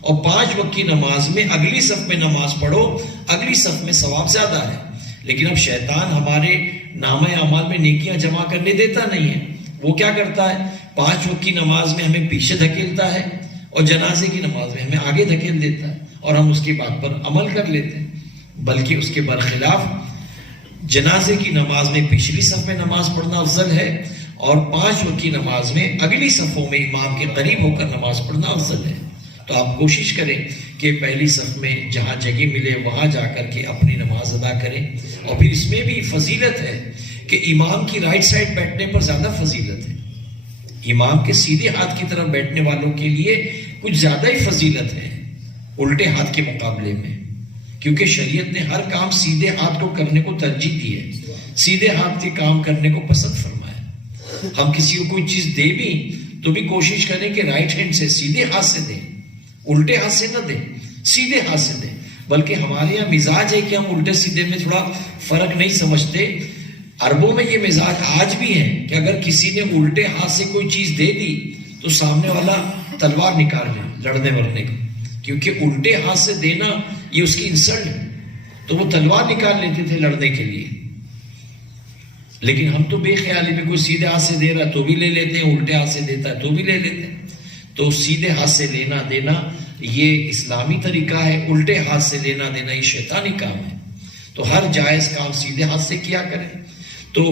اور 5 وقت کی نماز میں اگلی صف میں نماز پڑھو، اگلی صف میں ثواب زیادہ ہے. لیکن اب شیطان ہمارے نامہ اعمال میں نیکیاں جمع کرنے دیتا نہیں ہے. وہ کیا کرتا ہے؟ 5 وقت کی نماز میں ہمیں پیچھے دھکیلتا ہے اور جنازے کی نماز میں ہمیں آگے دھکیل دیتا ہے اور ہم اس کی بات پر عمل کر لیتے ہیں. بلکہ اس کے برخلاف جنازے کی نماز میں پچھلی صف میں نماز پڑھنا افضل ہے اور 5 وقت کی نماز میں اگلی صفوں میں امام کے قریب ہو کر نماز پڑھنا افضل ہے. تو آپ کوشش کریں کہ پہلی صف میں جہاں جگہ ملے وہاں جا کر کے اپنی نماز ادا کریں. اور پھر اس میں بھی فضیلت ہے کہ امام کی رائٹ سائڈ بیٹھنے پر زیادہ فضیلت ہے. امام کے سیدھے ہاتھ کی طرف بیٹھنے والوں کے لیے کچھ زیادہ ہی فضیلت ہے الٹے ہاتھ کے مقابلے میں، کیونکہ شریعت نے ہر کام سیدھے ہاتھ کو کرنے کو ترجیح دی ہے، سیدھے ہاتھ کے کام کرنے کو پسند فرمایا. ہم کسی کو کوئی چیز دے بھی تو بھی کوشش کریں کہ رائٹ ہینڈ سے سیدھے ہاتھ سے دیں، الٹے ہاتھ سے نہ دیں، سیدھے ہاتھ سے دیں. بلکہ ہمارے یہاں مزاج ہے کہ ہم الٹے سیدھے میں تھوڑا فرق نہیں سمجھتے. عربوں میں یہ مزاج آج بھی ہے کہ اگر کسی نے الٹے ہاتھ سے کوئی چیز دے دی تو سامنے والا تلوار نکال لے لڑنے ورنے کو، کیونکہ الٹے ہاتھ سے دینا یہ اس کی انسلٹ ہے. تو وہ تلوار نکال لیتے تھے لڑنے کے لیے. لیکن ہم تو بے خیالی میں کوئی سیدھے ہاتھ سے دے رہا تو بھی لے لیتے ہیں، الٹے ہاتھ سے دیتا ہے تو بھی لے لیتے ہیں. تو سیدھے ہاتھ سے لینا دینا یہ اسلامی طریقہ ہے، الٹے ہاتھ سے لینا دینا یہ شیطانی کام ہے. تو ہر جائز کام سیدھے ہاتھ سے کیا کریں. تو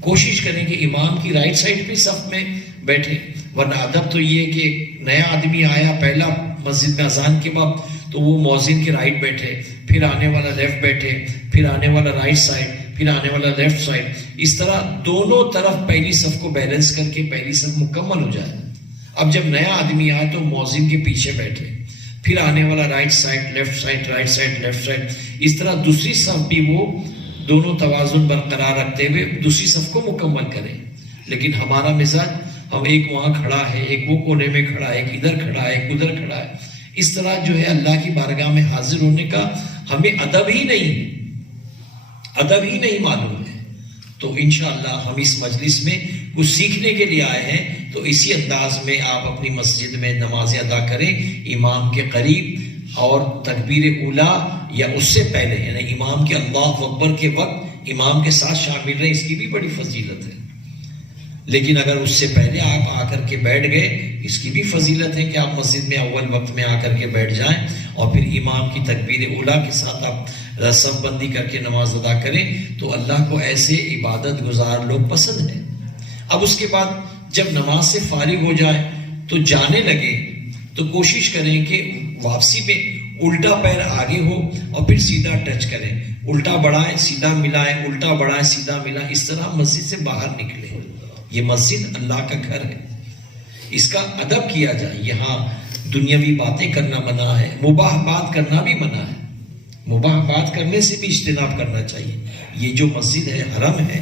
کوشش کریں کہ امام کی رائٹ سائڈ پہ صف میں بیٹھیں. ورنہ ادب تو یہ ہے کہ نیا آدمی آیا پہلا مسجد میں اذان کے بعد تو وہ مؤذن کے رائٹ بیٹھے، پھر آنے والا لیفٹ بیٹھے، پھر آنے والا رائٹ سائڈ، پھر آنے والا لیفٹ سائڈ. اس طرح دونوں طرف پہلی صف کو بیلنس کر کے پہلی صف مکمل ہو جائے. اب جب نیا آدمی آئے تو مؤذن کے پیچھے بیٹھے، پھر آنے والا right side left side, right side left side, اس طرح دوسری صف بھی وہ دونوں توازن برقرار رکھتے ہوئے دوسری صف کو مکمل کریں۔ لیکن ہمارا مزاج، ہم ایک وہاں کھڑا ہے، ایک وہ کونے میں کھڑا ہے، ایک ادھر کھڑا ہے، ایک ادھر کھڑا ہے، اس طرح جو ہے اللہ کی بارگاہ میں حاضر ہونے کا ہمیں ادب ہی نہیں معلوم ہے۔ تو انشاءاللہ ہم اس مجلس میں کچھ سیکھنے کے لیے آئے ہیں، تو اسی انداز میں آپ اپنی مسجد میں نمازیں ادا کریں امام کے قریب، اور تکبیر اولا یا اس سے پہلے، یعنی امام کے اللہ اکبر کے وقت امام کے ساتھ شامل رہیں، اس کی بھی بڑی فضیلت ہے۔ لیکن اگر اس سے پہلے آپ آ کر کے بیٹھ گئے، اس کی بھی فضیلت ہے کہ آپ مسجد میں اول وقت میں آ کر کے بیٹھ جائیں، اور پھر امام کی تکبیر اولا کے ساتھ آپ صف بندی کر کے نماز ادا کریں، تو اللہ کو ایسے عبادت گزار لوگ پسند ہیں۔ اب اس کے بعد جب نماز سے فارغ ہو جائیں تو جانے لگے تو کوشش کریں کہ واپسی میں الٹا پیر آگے ہو اور پھر سیدھا ٹچ کریں، الٹا بڑھائیں سیدھا ملائیں، الٹا بڑھائیں سیدھا ملائیں، اس طرح مسجد سے باہر نکلیں۔ یہ مسجد اللہ کا گھر ہے، اس کا ادب کیا جائے۔ یہاں دنیاوی باتیں کرنا منع ہے، مباح بات کرنا بھی منع ہے، مباح بات کرنے سے بھی اجتناب کرنا چاہیے۔ یہ جو مسجد ہے حرم ہے۔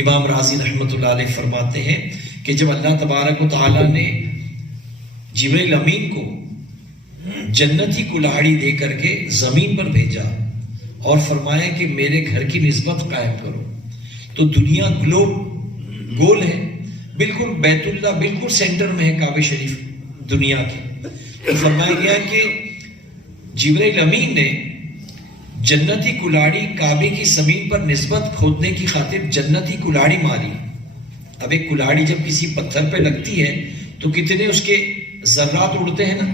امام راضی رحمۃ اللہ علیہ فرماتے ہیں کہ جب اللہ تبارک و تعالیٰ نے جبرائیل امین کو جنتی کلاڑی دے کر کے زمین پر بھیجا اور فرمایا کہ میرے گھر کی نسبت قائم کرو، تو دنیا گول ہے، بالکل بیت اللہ بالکل سینٹر میں ہے کعبہ شریف دنیا کے، تو فرمایا گیا کہ جبرائیل امین نے جنتی کلاڑی کعبے کی زمین پر نسبت کھودنے کی خاطر جنتی کلاڑی ماری۔ اب ایک کلاڑی جب کسی پتھر پہ لگتی ہے تو کتنے اس کے ذرات اڑتے ہیں نا،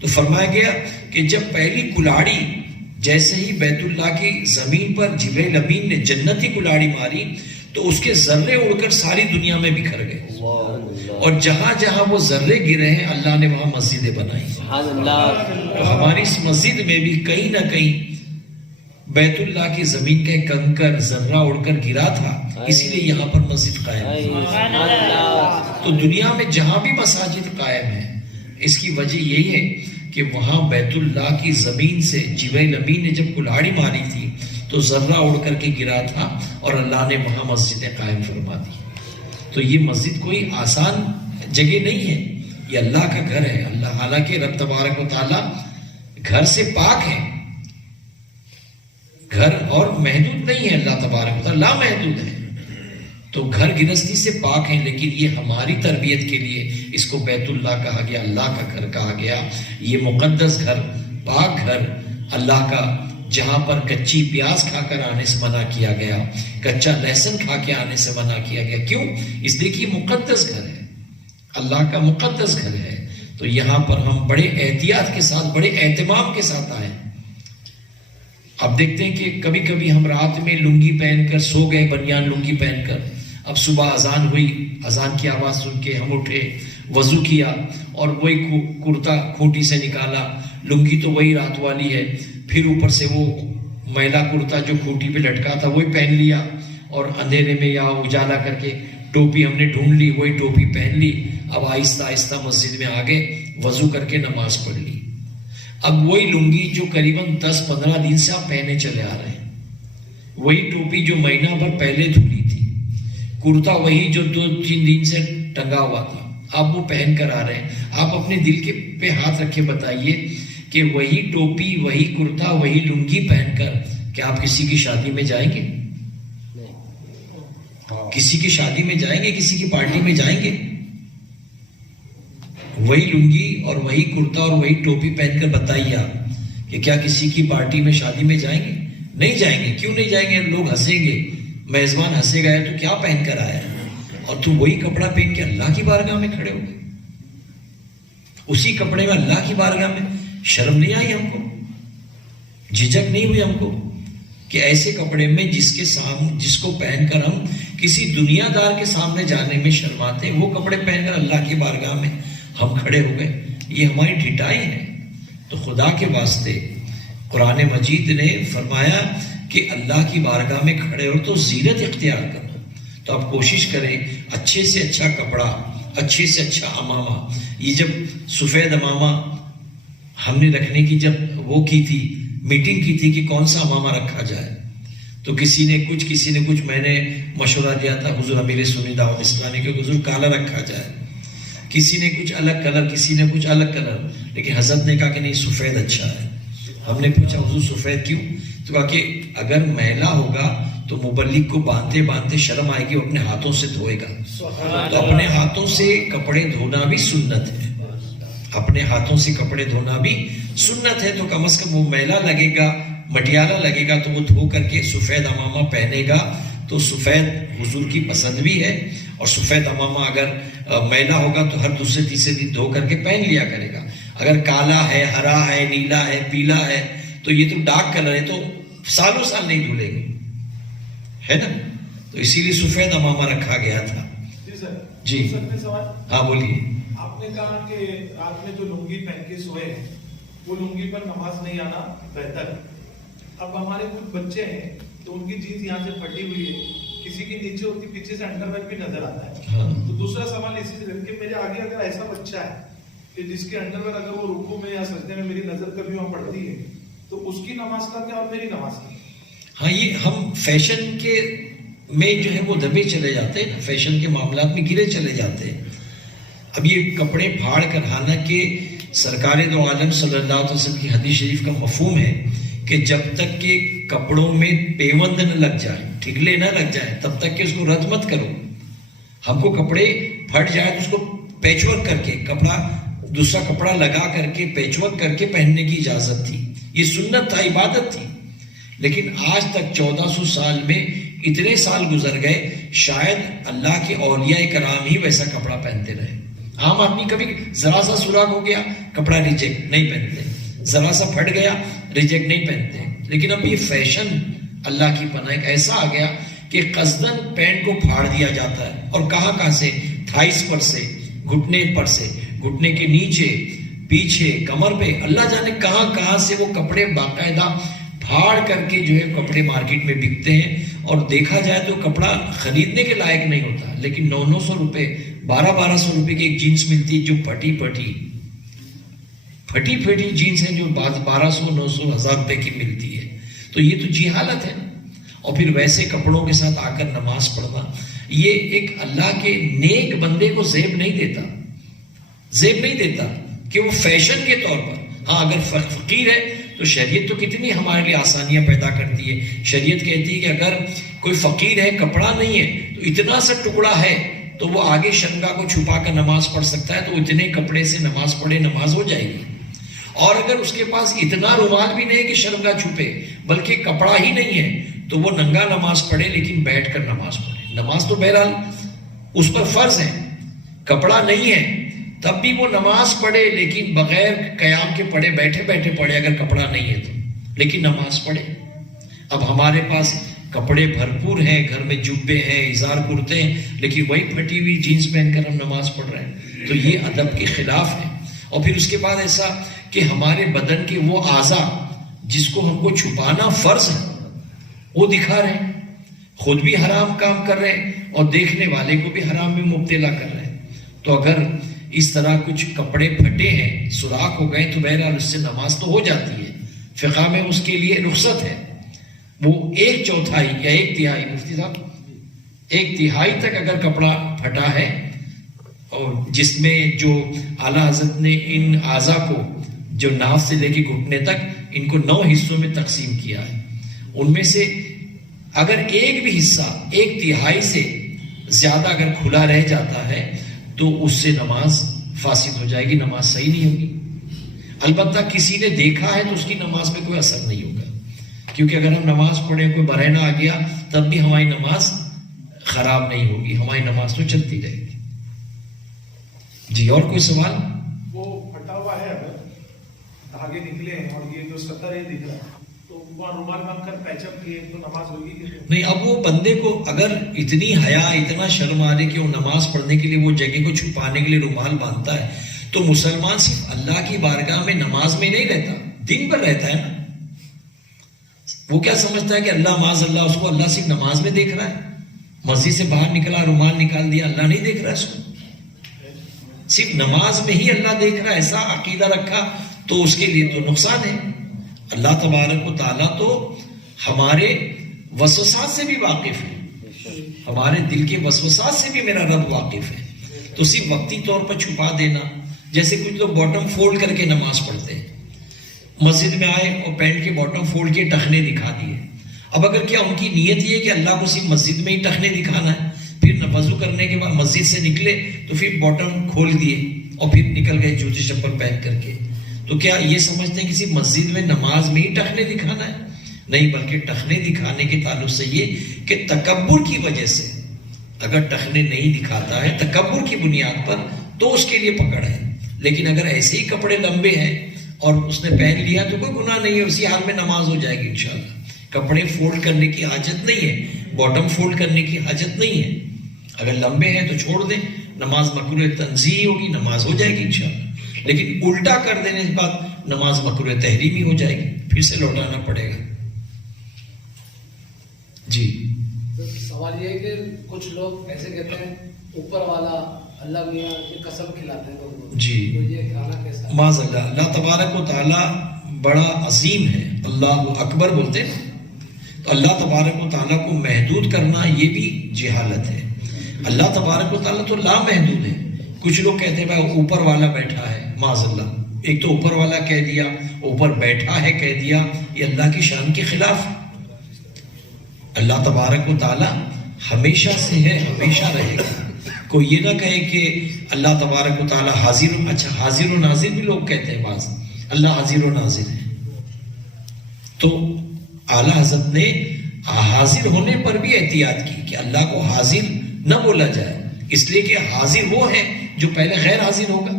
تو فرمایا گیا کہ جب پہلی کلاڑی جیسے ہی بیت اللہ کی زمین پر جبرائیل امین نے جنتی کلاڑی ماری تو اس کے ذرے اڑ کر ساری دنیا میں بکھر گئے، اور جہاں جہاں وہ ذرے گرے ہیں اللہ نے وہاں مسجدیں بنائی۔ تو ہماری اس مسجد میں بھی کہیں نہ کہیں بیت اللہ کی زمین کا کنکر ذرہ اڑ کر گرا تھا، اسی لیے یہاں پر مسجد قائم ہے۔ تو دنیا میں جہاں بھی مساجد قائم ہیں، اس کی وجہ یہی ہے کہ وہاں بیت اللہ کی زمین سے جبرائیل امین نے جب کلاڑی ماری تھی تو ذرہ اڑ کر کے گرا تھا، اور اللہ نے وہاں مسجدیں قائم فرما دی۔ تو یہ مسجد کوئی آسان جگہ نہیں ہے، یہ اللہ کا گھر ہے۔ اللہ حالانکہ رب تبارک و تعالی گھر سے پاک ہے، گھر اور محدود نہیں ہے، اللہ تبارک و تعالی لا محدود ہے، تو گھر گرہستی سے پاک ہیں، لیکن یہ ہماری تربیت کے لیے اس کو بیت اللہ کہا گیا، اللہ کا گھر کہا گیا۔ یہ مقدس گھر، پاک گھر اللہ کا، جہاں پر کچی پیاز کھا کر آنے سے منع کیا گیا، کچا لہسن کھا کے آنے سے منع کیا گیا۔ کیوں؟ اس لیے کہ مقدس گھر ہے، اللہ کا مقدس گھر ہے۔ تو یہاں پر ہم بڑے احتیاط کے ساتھ، بڑے اہتمام کے ساتھ آئے۔ اب دیکھتے ہیں کہ کبھی کبھی ہم رات میں لنگی پہن کر سو گئے، بنیان لنگی پہن کر، اب صبح اذان ہوئی، اذان کی آواز سن کے ہم اٹھے، وضو کیا اور وہی کرتا کھوٹی سے نکالا، لنگی تو وہی رات والی ہے، پھر اوپر سے وہ میلا کرتا جو کھوٹی پہ لٹکا تھا وہی پہن لیا، اور اندھیرے میں یا اجالا کر کے ٹوپی ہم نے ڈھونڈ لی، وہی ٹوپی پہن لی۔ اب آہستہ آہستہ مسجد میں آگے وضو کر کے نماز پڑھ لی۔ اب وہی لنگی جو قریباً 10-15 دن سے آپ پہنے چلے آ رہے ہیں، وہی ٹوپی جو مہینہ بھر پہلے دھلی تھی، کرتا وہی جو 2-3 دن سے ٹنگا ہوا تھا، آپ وہ پہن کر آ رہے ہیں۔ آپ اپنے دل کے پہ ہاتھ رکھے بتائیے کہ وہی ٹوپی، وہی کرتا، وہی لنگی پہن کر کیا آپ کسی کی شادی میں جائیں گے؟ کسی کی شادی میں جائیں گے؟ کسی کی پارٹی میں جائیں گے؟ وہی لنگی اور وہی کرتا اور وہی ٹوپی پہن کر بتائیے آپ کہ کیا کسی کی پارٹی میں شادی میں جائیں گے؟ نہیں جائیں گے۔ کیوں نہیں جائیں گے؟ لوگ ہنسیں گے، میزبان ہنسے گا تو کیا پہن کر آیا ہے، اور تم وہی کپڑا پہن کے اللہ کی بارگاہ میں کھڑے ہو گئے، اسی کپڑے میں اللہ کی بارگاہ میں۔ شرم نہیں آئی ہم کو؟ جھجک نہیں ہوئی ہم کو کہ ایسے کپڑے میں جس کو پہن کر ہم کسی دنیا دار کے سامنے جانے میں شرماتے ہیں، وہ کپڑے پہن کر اللہ کی بارگاہ میں ہم کھڑے ہو گئے؟ یہ ہماری ڈھٹائی ہے۔ تو خدا کے واسطے قرآن مجید نے فرمایا کہ اللہ کی بارگاہ میں کھڑے ہو تو زینت اختیار کرنا۔ تو آپ کوشش کریں اچھے سے اچھا کپڑا اچھے سے اچھا امامہ. یہ جب سفید امامہ ہم نے رکھنے کی جب وہ کی تھی, میٹنگ کی تھی کہ کون سا امامہ رکھا جائے, تو کسی نے کچھ, میں نے مشورہ دیا تھا حضور امیر سنی دعوت اسلامی کے, حضور کالا رکھا جائے, کسی نے کچھ الگ کلر, کسی نے کچھ الگ کلر, لیکن حضرت نے کہا کہ نہیں سفید اچھا ہے. ہم نے پوچھا حضور سفید کیوں؟ تو کہا کہ اگر میلا ہوگا تو مبلغ کو باندھتے باندھتے شرم آئے گی, وہ اپنے ہاتھوں سے دھوئے گا. تو اپنے ہاتھوں سے کپڑے دھونا بھی سنت ہے, اپنے ہاتھوں سے کپڑے دھونا بھی سنت ہے. تو کم از کم وہ میلا لگے گا, مٹیالہ لگے گا, تو وہ دھو کر کے سفید امامہ پہنے گا. تو سفید حضور کی پسند بھی ہے, اور سفید امامہ اگر میلا ہوگا تو ہر دوسرے تیسرے دن دھو کر کے پہن لیا کرے گا. اگر کالا ہے, ہرا ہے, نیلا ہے, پیلا ہے, تو یہ تو ڈارک کلر ہے, تو سالوں سال نہیں دھلے گی, ہے نا. تو اسی لیے سفید امامہ رکھا گیا تھا. جی ہاں بولیے. آپ نے کہا کہ رات میں جو لنگی پہن کے سوئے ہیں وہ لنگی پر نماز نہیں آنا بہتر. اب ہمارے کچھ بچے ہیں تو ان کی جینس یہاں سے پھٹی ہوئی ہے, کسی کی نیچے ہوتی, پیچھے سے انڈر ویئر بھی نظر آتا ہے. تو دوسرا سوال اسی سے کہ میرے آگے اگر ایسا بچہ ہے کہ جس کے انڈر ویئر اگر وہ رکوع میں یا سجدے میں میری نظر کبھی وہاں پڑتی ہے, تو اس کی نماز کا کیا اور میری نماز کی؟ ہاں, یہ ہم فیشن کے میں جو ہے وہ دبے چلے جاتے ہیں, فیشن کے معاملات میں گرے چلے جاتے ہیں. اب یہ کپڑے پھاڑ کر, حالانکہ سرکار دو عالم صلی اللہ علیہ وسلم کی حدیث شریف کا مفہوم ہے کہ جب تک کہ کپڑوں میں پیوند نہ لگ جائے, ٹھگلے نہ لگ جائے, تب تک کہ اس کو رد مت کرو. ہم کو کپڑے پھٹ جائے تو اس کو پیچ ورک کر کے, دوسرا کپڑا لگا کر کے پیچ ورک کر کے پہننے کی اجازت تھی. یہ سنت تھا, عبادت تھی. لیکن آج تک 1400 سال میں اتنے سال گزر گئے, شاید اللہ کے اولیاء کرام ہی ویسا کپڑا پہنتے رہے. عام آدمی کبھی ذرا سا سوراخ ہو گیا کپڑا ریجیکٹ نہیں پہنتے, ذرا سا پھٹ گیا ریجیکٹ نہیں پہنتے. لیکن اب یہ فیشن اللہ کی پناہ ایک ایسا آ گیا کہ قصدن پینٹ کو پھاڑ دیا جاتا ہے, اور کہاں سے, تھائس پر سے, گھٹنے پر سے, گھٹنے کے نیچے, پیچھے, کمر پہ, اللہ جانے کہاں سے وہ کپڑے باقاعدہ پھاڑ کر کے جو ہے کپڑے مارکیٹ میں بکتے ہیں. اور دیکھا جائے تو کپڑا خریدنے کے لائق نہیں ہوتا, لیکن 900 روپے 1200 روپے کی ایک جینس ملتی ہے جو پھٹی جینس ہے, جو 1200 900 1000 روپے کی ملتی ہے. تو یہ تو جہالت ہے. اور پھر ویسے کپڑوں کے ساتھ آ کر نماز پڑھنا, یہ ایک اللہ کے نیک بندے کو زیب نہیں دیتا کہ وہ فیشن کے طور پر. ہاں اگر فقیر ہے تو شریعت تو کتنی ہمارے لیے آسانیاں پیدا کرتی ہے. شریعت کہتی ہے کہ اگر کوئی فقیر ہے, کپڑا نہیں ہے, تو اتنا سا ٹکڑا ہے تو وہ آگے شرمگاہ کو چھپا کر نماز پڑھ سکتا ہے, تو اتنے کپڑے سے نماز پڑھے, نماز ہو جائے گی. اور اگر اس کے پاس اتنا رومال بھی نہیں کہ شرمگاہ چھپے, بلکہ کپڑا ہی نہیں ہے, تو وہ ننگا نماز پڑھے لیکن بیٹھ کر نماز پڑھے. نماز تو بہرحال اس پر فرض ہے, کپڑا نہیں ہے تب بھی وہ نماز پڑھے, لیکن بغیر قیام کے پڑھے, بیٹھے پڑھے, اگر کپڑا نہیں ہے تو, لیکن نماز پڑھے. اب ہمارے پاس کپڑے بھرپور ہیں, گھر میں جبے ہیں, اظہار کرتے ہیں, لیکن وہی پھٹی ہوئی جینس پہن کر ہم نماز پڑھ رہے ہیں, تو یہ ادب کے خلاف ہے. اور پھر اس کے بعد ایسا کہ ہمارے بدن کے وہ اعضاء جس کو ہم کو چھپانا فرض ہے وہ دکھا رہے ہیں, خود بھی حرام کام کر رہے ہیں اور دیکھنے والے کو بھی حرام میں مبتلا کر رہے ہیں. تو اگر اس طرح کچھ کپڑے پھٹے ہیں, سوراخ ہو گئے, تو بہرحال اس سے نماز تو ہو جاتی ہے. فقہ میں اس کے لیے رخصت ہے, وہ 1/4 یا 1/3, مفتی صاحب 1/3 تک اگر کپڑا پھٹا ہے, اور جس میں جو اعلیٰ حضرت نے ان اعضاء کو جو ناف سے لے کے گھٹنے تک ان کو 9 حصوں میں تقسیم کیا ہے, ان میں سے اگر ایک بھی حصہ 1/3 سے زیادہ اگر کھلا رہ جاتا ہے تو اس سے نماز فاسد ہو جائے گی, نماز صحیح نہیں ہوگی. البتہ کسی نے دیکھا ہے تو اس کی نماز میں کوئی اثر نہیں ہوگا, کیونکہ اگر ہم نماز پڑھیں کوئی برہنہ آ گیا تب بھی ہماری نماز خراب نہیں ہوگی, ہماری نماز تو چلتی رہے گی. جی اور کوئی سوال؟ وہ پھٹا ہوا ہے, اگر دھاگے نکلے ہیں اور یہ جو سطر ہے دکھ رہا ہے, تو وہاں رومال باندھ کر پیچ اپ کیے تو نماز ہوگی کہ نہیں؟ اب وہ بندے کو اگر اتنی حیا, اتنا شرم آ رہی کہ وہ نماز پڑھنے کے لیے وہ جگہ کو چھپانے کے لیے رومال باندھتا ہے, تو مسلمان صرف اللہ کی بارگاہ میں نماز میں نہیں رہتا, دن بھر رہتا ہے نا. وہ کیا سمجھتا ہے کہ اللہ معاذ اللہ, اس کو اللہ صرف نماز میں دیکھ رہا ہے, مسجد سے باہر نکلا رومال نکال دیا, اللہ نہیں دیکھ رہا ہے اس کو. صرف نماز میں ہی اللہ دیکھ رہا ہے ایسا عقیدہ رکھا تو اس کے لیے تو نقصان ہے. اللہ تبارک و تعالیٰ تو ہمارے وسوسات سے بھی واقف ہے, ہمارے دل کے وسوسات سے بھی میرا رب واقف ہے. تو صرف وقتی طور پر چھپا دینا, جیسے کچھ لوگ باٹم فولڈ کر کے نماز پڑھتے ہیں, مسجد میں آئے اور پینٹ کے باٹم فولڈ کے ٹخنے دکھا دیے. اب اگر کیا ان کی نیت یہ ہے کہ اللہ کو صرف مسجد میں ہی ٹخنے دکھانا ہے, پھر وضو کرنے کے بعد مسجد سے نکلے تو پھر باٹم کھول دیے اور پھر نکل گئے جوتے چپل پہن کر کے, تو کیا یہ سمجھتے ہیں کہ صرف مسجد میں نماز میں ہی ٹخنے دکھانا ہے؟ نہیں, بلکہ ٹخنے دکھانے کے تعلق سے یہ کہ تکبر کی وجہ سے اگر ٹخنے نہیں دکھاتا ہے تکبر کی بنیاد پر تو اس کے لیے پکڑ ہے. لیکن اگر ایسے ہی کپڑے لمبے ہیں اور اس نے پہن لیا تو کوئی گناہ نہیں ہے, اسی حال میں نماز ہو جائے گی انشاءاللہ. کپڑے فولڈ کرنے کی حاجت نہیں ہے, باٹم فولڈ کرنے کی حاجت نہیں ہے. اگر لمبے ہیں تو چھوڑ دیں, نماز مکروہ تنزیہی ہوگی, نماز ہو جائے گی انشاءاللہ. لیکن الٹا کر دینے کے بعد نماز مکروہ تحریمی ہو جائے گی, پھر سے لوٹانا پڑے گا. جی سوال یہ ہے کہ کچھ لوگ ایسے کہتے ہیں اوپر والا اللہ میاں کی قسم کھلاتے ہیں لوگوں کو, جی, تو یہ کھانا کیسا ہے؟ معاذ اللہ, اللہ تبارک و تعالیٰ بڑا عظیم ہے, اللہ اکبر بولتے ہیں. تو اللہ تبارک و تعالیٰ کو محدود کرنا یہ بھی جہالت ہے. اللہ تبارک و تعالیٰ تو لا محدود ہے. کچھ لوگ کہتے ہیں بھائی اوپر والا بیٹھا ہے, معاذ اللہ, ایک تو اوپر والا کہہ دیا, اوپر بیٹھا ہے کہہ دیا, یہ اللہ کی شان کے خلاف. اللہ تبارک و تعالیٰ ہمیشہ سے ہے, ہمیشہ رہے گا. کوئی یہ نہ کہے کہ اللہ تبارک و تعالیٰ حاضر, اچھا حاضر و ناظر بھی لوگ کہتے ہیں بعض, اللہ حاضر و ناظر ہے. تو اعلیٰ حضرت نے حاضر ہونے پر بھی احتیاط کی کہ اللہ کو حاضر نہ بولا جائے, اس لیے کہ حاضر وہ ہے جو پہلے غیر حاضر ہوگا.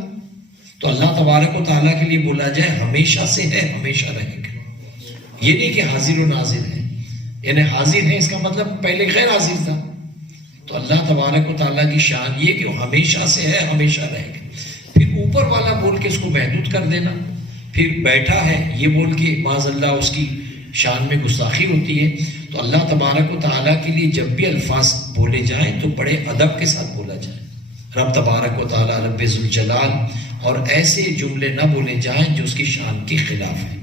تو اللہ تبارک و تعالیٰ کے لیے بولا جائے ہمیشہ سے ہے, ہمیشہ رہے گا. یہ نہیں کہ حاضر و ناظر ہے, یعنی حاضر ہے اس کا مطلب پہلے غیر حاضر تھا. تو اللہ تبارک و تعالیٰ کی شان یہ کہ وہ ہمیشہ سے ہے, ہمیشہ رہے گا. پھر اوپر والا بول کے اس کو محدود کر دینا, پھر بیٹھا ہے یہ بول کے معاذ اللہ اس کی شان میں گستاخی ہوتی ہے. تو اللہ تبارک و تعالیٰ کے لیے جب بھی الفاظ بولے جائیں تو بڑے ادب کے ساتھ بولا جائے. رب تبارک و تعالیٰ رب ذوالجلال, اور ایسے جملے نہ بولے جائیں جو اس کی شان کے خلاف ہیں,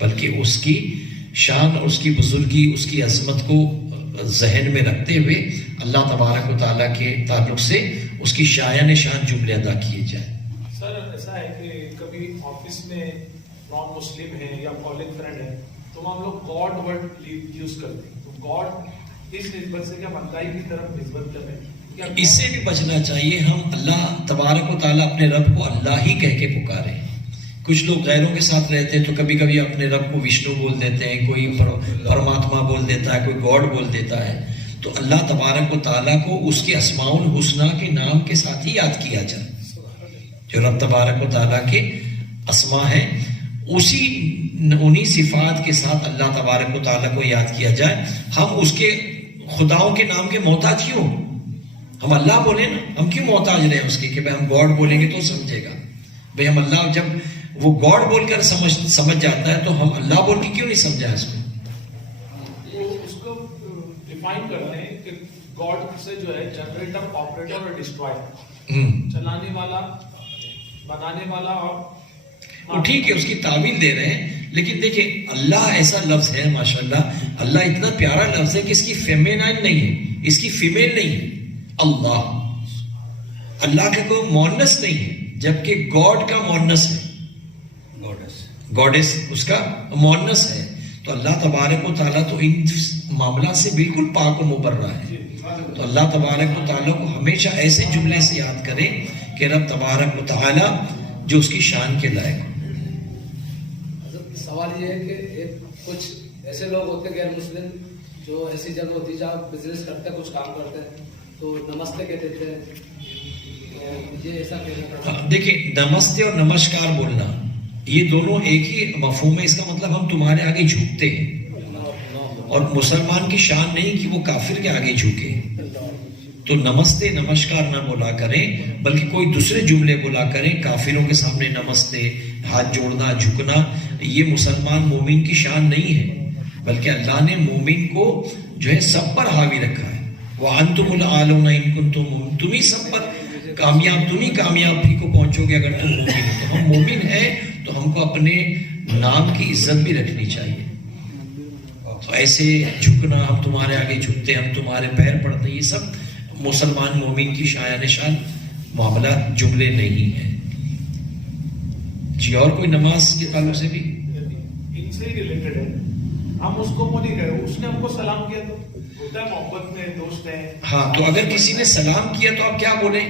بلکہ اس کی شان اور اس کی بزرگی, اس کی عظمت کو ذہن میں رکھتے ہوئے اللہ تبارک و تعالیٰ کے تعلق سے اس کی شایان شان جملے ادا کیے جائیں. سر ایسا ہے کہ کبھی آفس میں نان مسلم ہے یا کالج فرینڈ ہے تو ہم لوگ گاڈ ورڈ یوز کرتے ہیں, تو گاڈ اس نسبت سے کیا اللہ کی طرف نسبت کریں, اس سے بھی بچنا چاہیے. ہم اللہ تبارک و تعالیٰ اپنے رب کو اللہ ہی کہہ کے پکارے. کچھ لوگ غیروں کے ساتھ رہتے ہیں تو کبھی کبھی اپنے رب کو وشنو بول دیتے ہیں, کوئی پرماتما بول دیتا ہے, کوئی گاڈ بول دیتا ہے. تو اللہ تبارک و تعالیٰ کو اس کے اسماء الحسنیٰ کے نام کے ساتھ ہی یاد کیا جائے. جو رب تبارک و تعالیٰ کے اسماء ہیں انہی صفات کے ساتھ اللہ تبارک و تعالیٰ کو یاد کیا جائے. ہم اس کے خداؤں کے نام کے محتاج کیوں؟ ہم اللہ بولیں نا, ہم کیوں محتاج رہے اس کے کہ بھائی ہم گاڈ بولیں گے تو سمجھے گا. بھائی ہم اللہ, جب وہ گاڈ بول کر سمجھ جاتا ہے تو ہم اللہ بول کے کیوں نہیں سمجھا اس کو؟ اس کو ڈیفائن کرتے ہیں کہ گاڈ سے جو ہے جنریٹر, آپریٹر اور ڈسٹرائر, چلانے والا, بنانے والا, اور ٹھیک ہے اس کی تعویل دے رہے ہیں. لیکن دیکھیں اللہ ایسا لفظ ہے ماشاءاللہ, اللہ اتنا پیارا لفظ ہے کہ اس کی فیمینائن نہیں ہے, اس کی فیمیل نہیں ہے. اللہ کا کوئی مونس نہیں ہے, جبکہ گاڈ کا مونس ہے, گاڈس اس کا مونس ہے. تو اللہ تبارک و تعالیٰ تو ان معاملات سے بالکل پاک و مبرہ ہے. تو اللہ تبارک و تعالیٰ کو ہمیشہ ایسے جملے سے یاد کریں کہ رب تبارک و تعالیٰ جو اس کی شان کے لائق. سوال یہ ہے کہ کچھ ایسے لوگ ہوتے ہیں غیر مسلم جو ایسی جگہ ہوتی ہے جہاں بزنس کرتے ہیں, کچھ کام کرتے ہیں, تو نمستے کہتے ہیں, یہ ایسا کہنا. دیکھیں نمستے اور نمسکار بولنا یہ دونوں ایک ہی مفہوم ہے. اس کا مطلب ہم تمہارے آگے جھکتے ہیں, اور مسلمان کی شان نہیں کہ وہ کافر کے آگے جھکے. تو نمستے نمسکار نہ بولا کریں, بلکہ کوئی دوسرے جملے بولا کریں. کافروں کے سامنے نمستے, ہاتھ جوڑنا, جھکنا, یہ مسلمان مومن کی شان نہیں ہے, بلکہ اللہ نے مومن کو جو ہے سب پر حاوی رکھا ہے. وَأَنْتُمُ الْأَعْلَوْنَ إِن كُنتُم مُؤْمِنِينَ, تم ہی سب پر کامیاب تم ہی کامیابی کو پہنچو گے اگر تم مومن ہو. تو ہم مومن ہیں تو ہم کو اپنے نام کی عزت بھی رکھنی چاہیے. تو ایسے جھکنا، ہم تمہارے آگے جھکتے، ہم تمہارے پیر پڑتے، یہ سب مسلمان مومن کی شایان شان معاملہ جملے نہیں ہیں. جی اور کوئی نماز کے تعلق سے بھی ان سے ہی ریلیٹڈ ہے. ہم اس کو نہیں کہے، اس نے ہم کو سلام کیا تو ہوتا ہے محبت میں، دوست ہے. ہاں، تو اگر کسی نے سلام کیا تو آپ کیا بولیں؟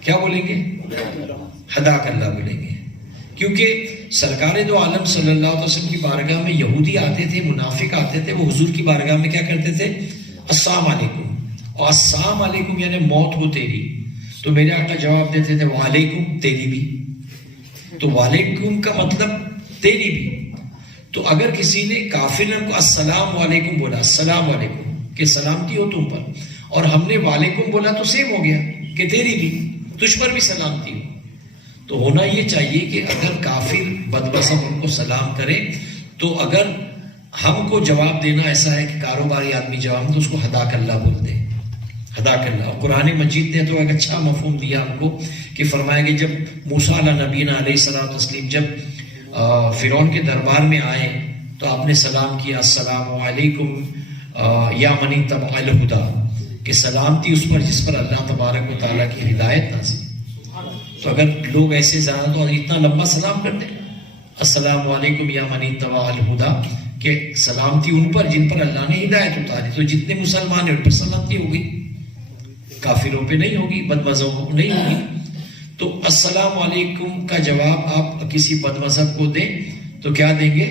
کیا بولیں گے؟ حداک اللہ بولیں گے. کیونکہ سرکار دو عالم صلی اللہ علیہ وسلم کی بارگاہ میں یہودی آتے تھے، منافق آتے تھے، وہ حضور کی بارگاہ میں کیا کرتے تھے؟ السلام علیکم. اور السلام علیکم یعنی موت ہو تیری. تو میرے آقا جواب دیتے تھے وعلیکم تیری بھی. تو وعلیکم کا مطلب تیری بھی. تو اگر کسی نے کافر نے کو السلام علیکم بولا، السلام علیکم کہ سلامتی ہو تم پر، اور ہم نے وعلیکم بولا تو سیم ہو گیا کہ تیری بھی، تجھ پر بھی سلامتی ہو. تو ہونا یہ چاہیے کہ اگر کافر بدمذہب ان کو سلام کرے تو اگر ہم کو جواب دینا ایسا ہے کہ کاروباری آدمی جواب تو اس کو حداک اللہ بول دے. حداک اللہ. اور قرآن مجید نے تو ایک اچھا مفہوم دیا ہم کو کہ فرمایا کہ جب موسیٰ علیہ نبینا علیہ السلام تسلیم جب فرعون کے دربار میں آئے تو آپ نے سلام کیا السلام علیکم یا من اتبع الہدی، کہ سلامتی اس پر جس پر اللہ تبارک و تعالیٰ کی ہدایت نازل. تو اگر لوگ ایسے زیادہ تو اتنا لمبا سلام کرتے السلام علیکم یا من اتبع الہدی، کہ سلامتی ان پر جن پر اللہ نے ہدایت اتاری. تو جتنے مسلمان ہیں ان پر سلامتی ہوگی، کافروں پہ نہیں ہوگی، بد مذہبوں پہ نہیں ہوگی. تو السلام علیکم کا جواب آپ کسی بد مذہب کو دیں تو کیا دیں گے؟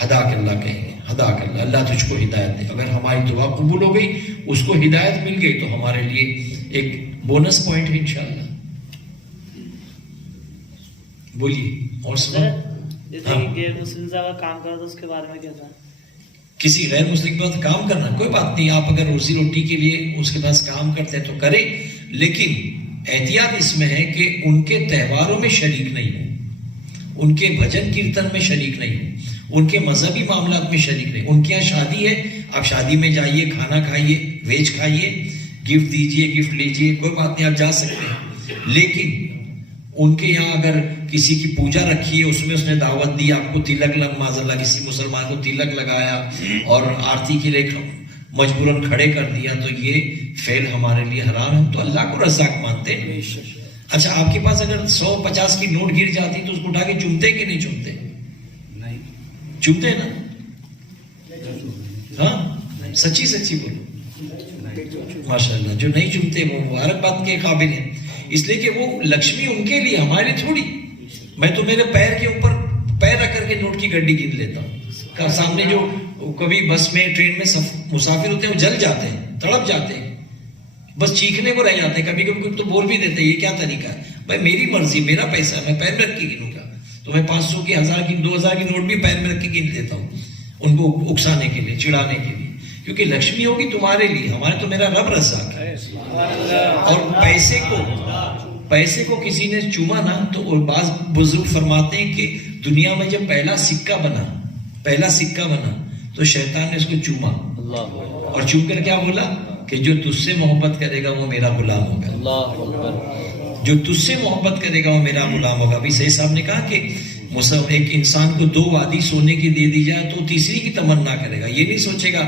حداک اللہ کہیں گے. حداک اللہ، اللہ تجھ کو ہدایت دے. اگر ہماری دعا قبول ہو گئی، اس کو ہدایت مل گئی تو ہمارے لیے ایک بونس پوائنٹ ہے انشاءاللہ. بولیے اور سنا. جیسے غیر مسلم سے اگر کام کرا تو اس کے بارے میں کیا تھا؟ کسی غیر مسلم کے پاس کام کرنا کوئی بات نہیں. آپ اگر روزی روٹی کے لیے اس کے پاس کام کرتے ہیں تو کریں، لیکن احتیاط اس میں ہے کہ ان کے تہواروں میں شریک نہیں ہو، ان کے بھجن کیرتن میں شریک نہیں ہو، ان کے مذہبی معاملات میں شریک نہیں. ان کے یہاں شادی ہے، آپ شادی میں جائیے، کھانا کھائیے، ویج کھائیے، گفٹ دیجیے، گفٹ لیجیے، کوئی بات نہیں، آپ جا سکتے ہیں. لیکن ان کے یہاں اگر کسی کی پوجا رکھی ہے، اس میں اس نے دعوت دی، آپ کو تلک معاذ اللہ کسی مسلمان کو تلک لگایا اور آرتی کے لیے مجبوراً کھڑے کر دیا، تو یہ فعل ہمارے لیے حرام ہے. ہم تو اللہ کو رزاق مانتے ہیں. اچھا، آپ کے پاس اگر 150 کی نوٹ گر جاتی تو اس کو اٹھا کے چومتے کہ نہیں چومتے؟ نہیں چومتے نا. ہاں سچی سچی بولو. ماشاء اللہ، جو نہیں چومتے وہ مبارکباد کے قابل ہیں، اس لیے کہ وہ لکشمی ان کے لیے، ہمارے لیے تھوڑی. میں تو میرے پیر کے اوپر پیر رکھ کر کے نوٹ کی گڈی گن لیتا ہوں. سامنے جو کبھی بس میں ٹرین میں مسافر ہوتے ہیں وہ جل جاتے ہیں، تڑپ جاتے ہیں، بس چیخنے کو رہ جاتے ہیں. کبھی کبھی تو بول بھی دیتے ہیں یہ کیا طریقہ ہے؟ بھائی میری مرضی، میرا پیسہ، میں پیر میں رکھ کے گنوں گا. تو میں 500 کی، 1000 کی، 2000 کی نوٹ بھی پیر میں رکھ کے گن لیتا ہوں، ان کو اکسانے کے لیے، چڑھانے کے لیے. کیونکہ لکشمی ہوگی تمہارے لیے، ہمارے تو میرا رب رزاق ہے. اور پیسے کو کسی نے چوما نا تو بعض بزرگ فرماتے ہیں کہ دنیا میں جب پہلا سکہ بنا تو شیطان نے اس کو چوما اور چوم کر کیا بولا کہ جو تجھ سے محبت کرے گا وہ میرا غلام ہوگا. جو تجھ سے محبت کرے گا وہ میرا غلام ہوگا. ابھی صحیح صاحب نے کہا کہ ایک انسان کو 2 وادی سونے کی دے دی جائے تو تیسری کی تمنا کرے گا. یہ نہیں سوچے گا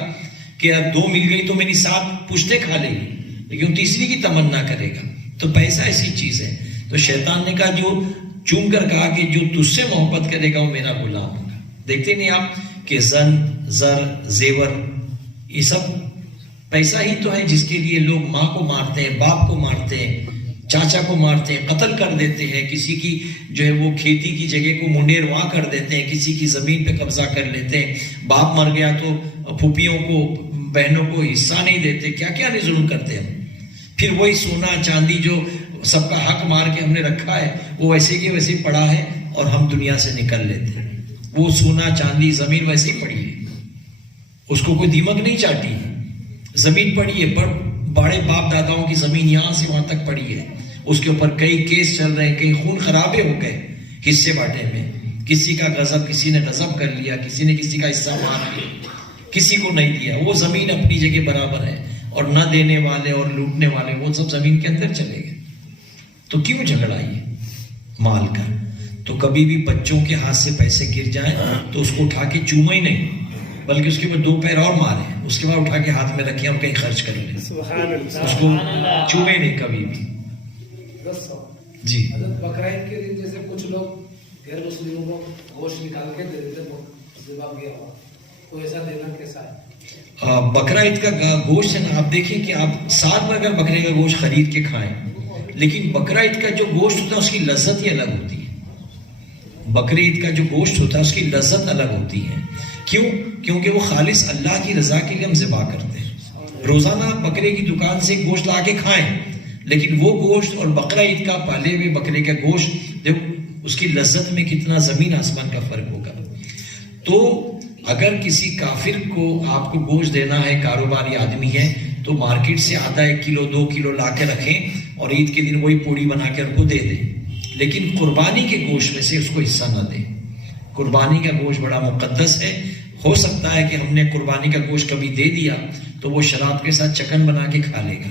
کہ 2 مل گئی تو میری 7 پشتے کھا لے گی، لیکن تیسری کی تمنا کرے گا. تو پیسہ ایسی چیز ہے. تو شیطان نے کہا، جو چوم کر کہا کہ جو تجھ سے محبت کرے گا وہ میرا غلام ہوگا. دیکھتے نہیں آپ کہ زن، زر، زیور، یہ سب پیسہ ہی تو ہے جس کے لیے لوگ ماں کو مارتے ہیں، باپ کو مارتے ہیں، چاچا کو مارتے ہیں، قتل کر دیتے ہیں. کسی کی جو ہے وہ کھیتی کی جگہ کو منڈیرواں کر دیتے ہیں، کسی کی زمین پہ قبضہ کر لیتے ہیں. باپ مر گیا تو پھوپھیوں کو، بہنوں کو حصہ نہیں دیتے. کیا کیا نہیں ظلم کرتے ہیں. پھر وہی سونا چاندی جو سب کا حق مار کے ہم نے رکھا ہے وہ ویسے کے ویسے پڑا ہے اور ہم دنیا سے نکل لیتے ہیں. وہ سونا چاندی زمین ویسے ہی پڑی ہے، اس کو کوئی دیمک نہیں چاٹی ہے. زمین پڑی ہے، بڑے باپ داداؤں کی زمین یہاں سے وہاں تک پڑی ہے. اس کے اوپر کئی کیس چل رہے ہیں، کئی خون خرابے ہو گئے حصے باٹے میں. کسی کا غضب، کسی نے غضب کر لیا، کسی نے کسی کا حصہ مار لیا، کسی کو نہیں دیا. وہ زمین اپنی جگہ برابر ہے، اور نہ دینے والے اور لوٹنے والے وہ سب زمین کے اندر چلے گئے. تو کیوں جھگڑا یہ مال کا؟ تو کبھی بھی بچوں کے ہاتھ سے پیسے گر جائیں تو اس کو اٹھا کے چوما ہی نہیں، بلکہ اس کے بعد 2 پیر اور مارے، اس کے بعد اٹھا کے ہاتھ میں رکھیں اور کہیں خرچ کر لیں، اس کو چومے نہیں کبھی بھی. جی حضرت بقرعید کے دن جیسے کچھ لوگ غیر مسلموں کو گوشت نکال کے دے دیتے ذبح کیا ہوا، تو ایسا دینا کیسا ہے؟ بقرعید کا گوشت ہے نا، آپ دیکھیں کہ آپ سال میں اگر بکرے کا گوشت خرید کے کھائیں، لیکن بقرعید کا جو گوشت ہوتا ہے اس کی لذت ہی الگ ہوتی ہے. بقرعید کا جو گوشت ہوتا ہے اس کی لذت الگ ہوتی ہے. کیوں؟ کیونکہ وہ خالص اللہ کی رضا کے لیے ہم ذبح کرتے ہیں. روزانہ آپ بکرے کی دکان سے گوشت لا کے کھائیں، لیکن وہ گوشت اور بقرعید کا پالے ہوئے بکرے کا گوشت، دیکھو اس کی لذت میں کتنا زمین آسمان کا فرق ہوگا. تو اگر کسی کافر کو آپ کو گوشت دینا ہے، کاروباری آدمی ہے، تو مارکیٹ سے آدھا 1 کلو 2 کلو لا کے رکھیں اور عید کے دن وہی پوڑی بنا کے ان کو دے دیں. لیکن قربانی کے گوشت میں سے اس کو حصہ نہ دیں. قربانی کا گوشت بڑا مقدس ہے. ہو سکتا ہے کہ ہم نے قربانی کا گوشت کبھی دے دیا تو وہ شراب کے ساتھ چکن بنا کے کھا لے گا،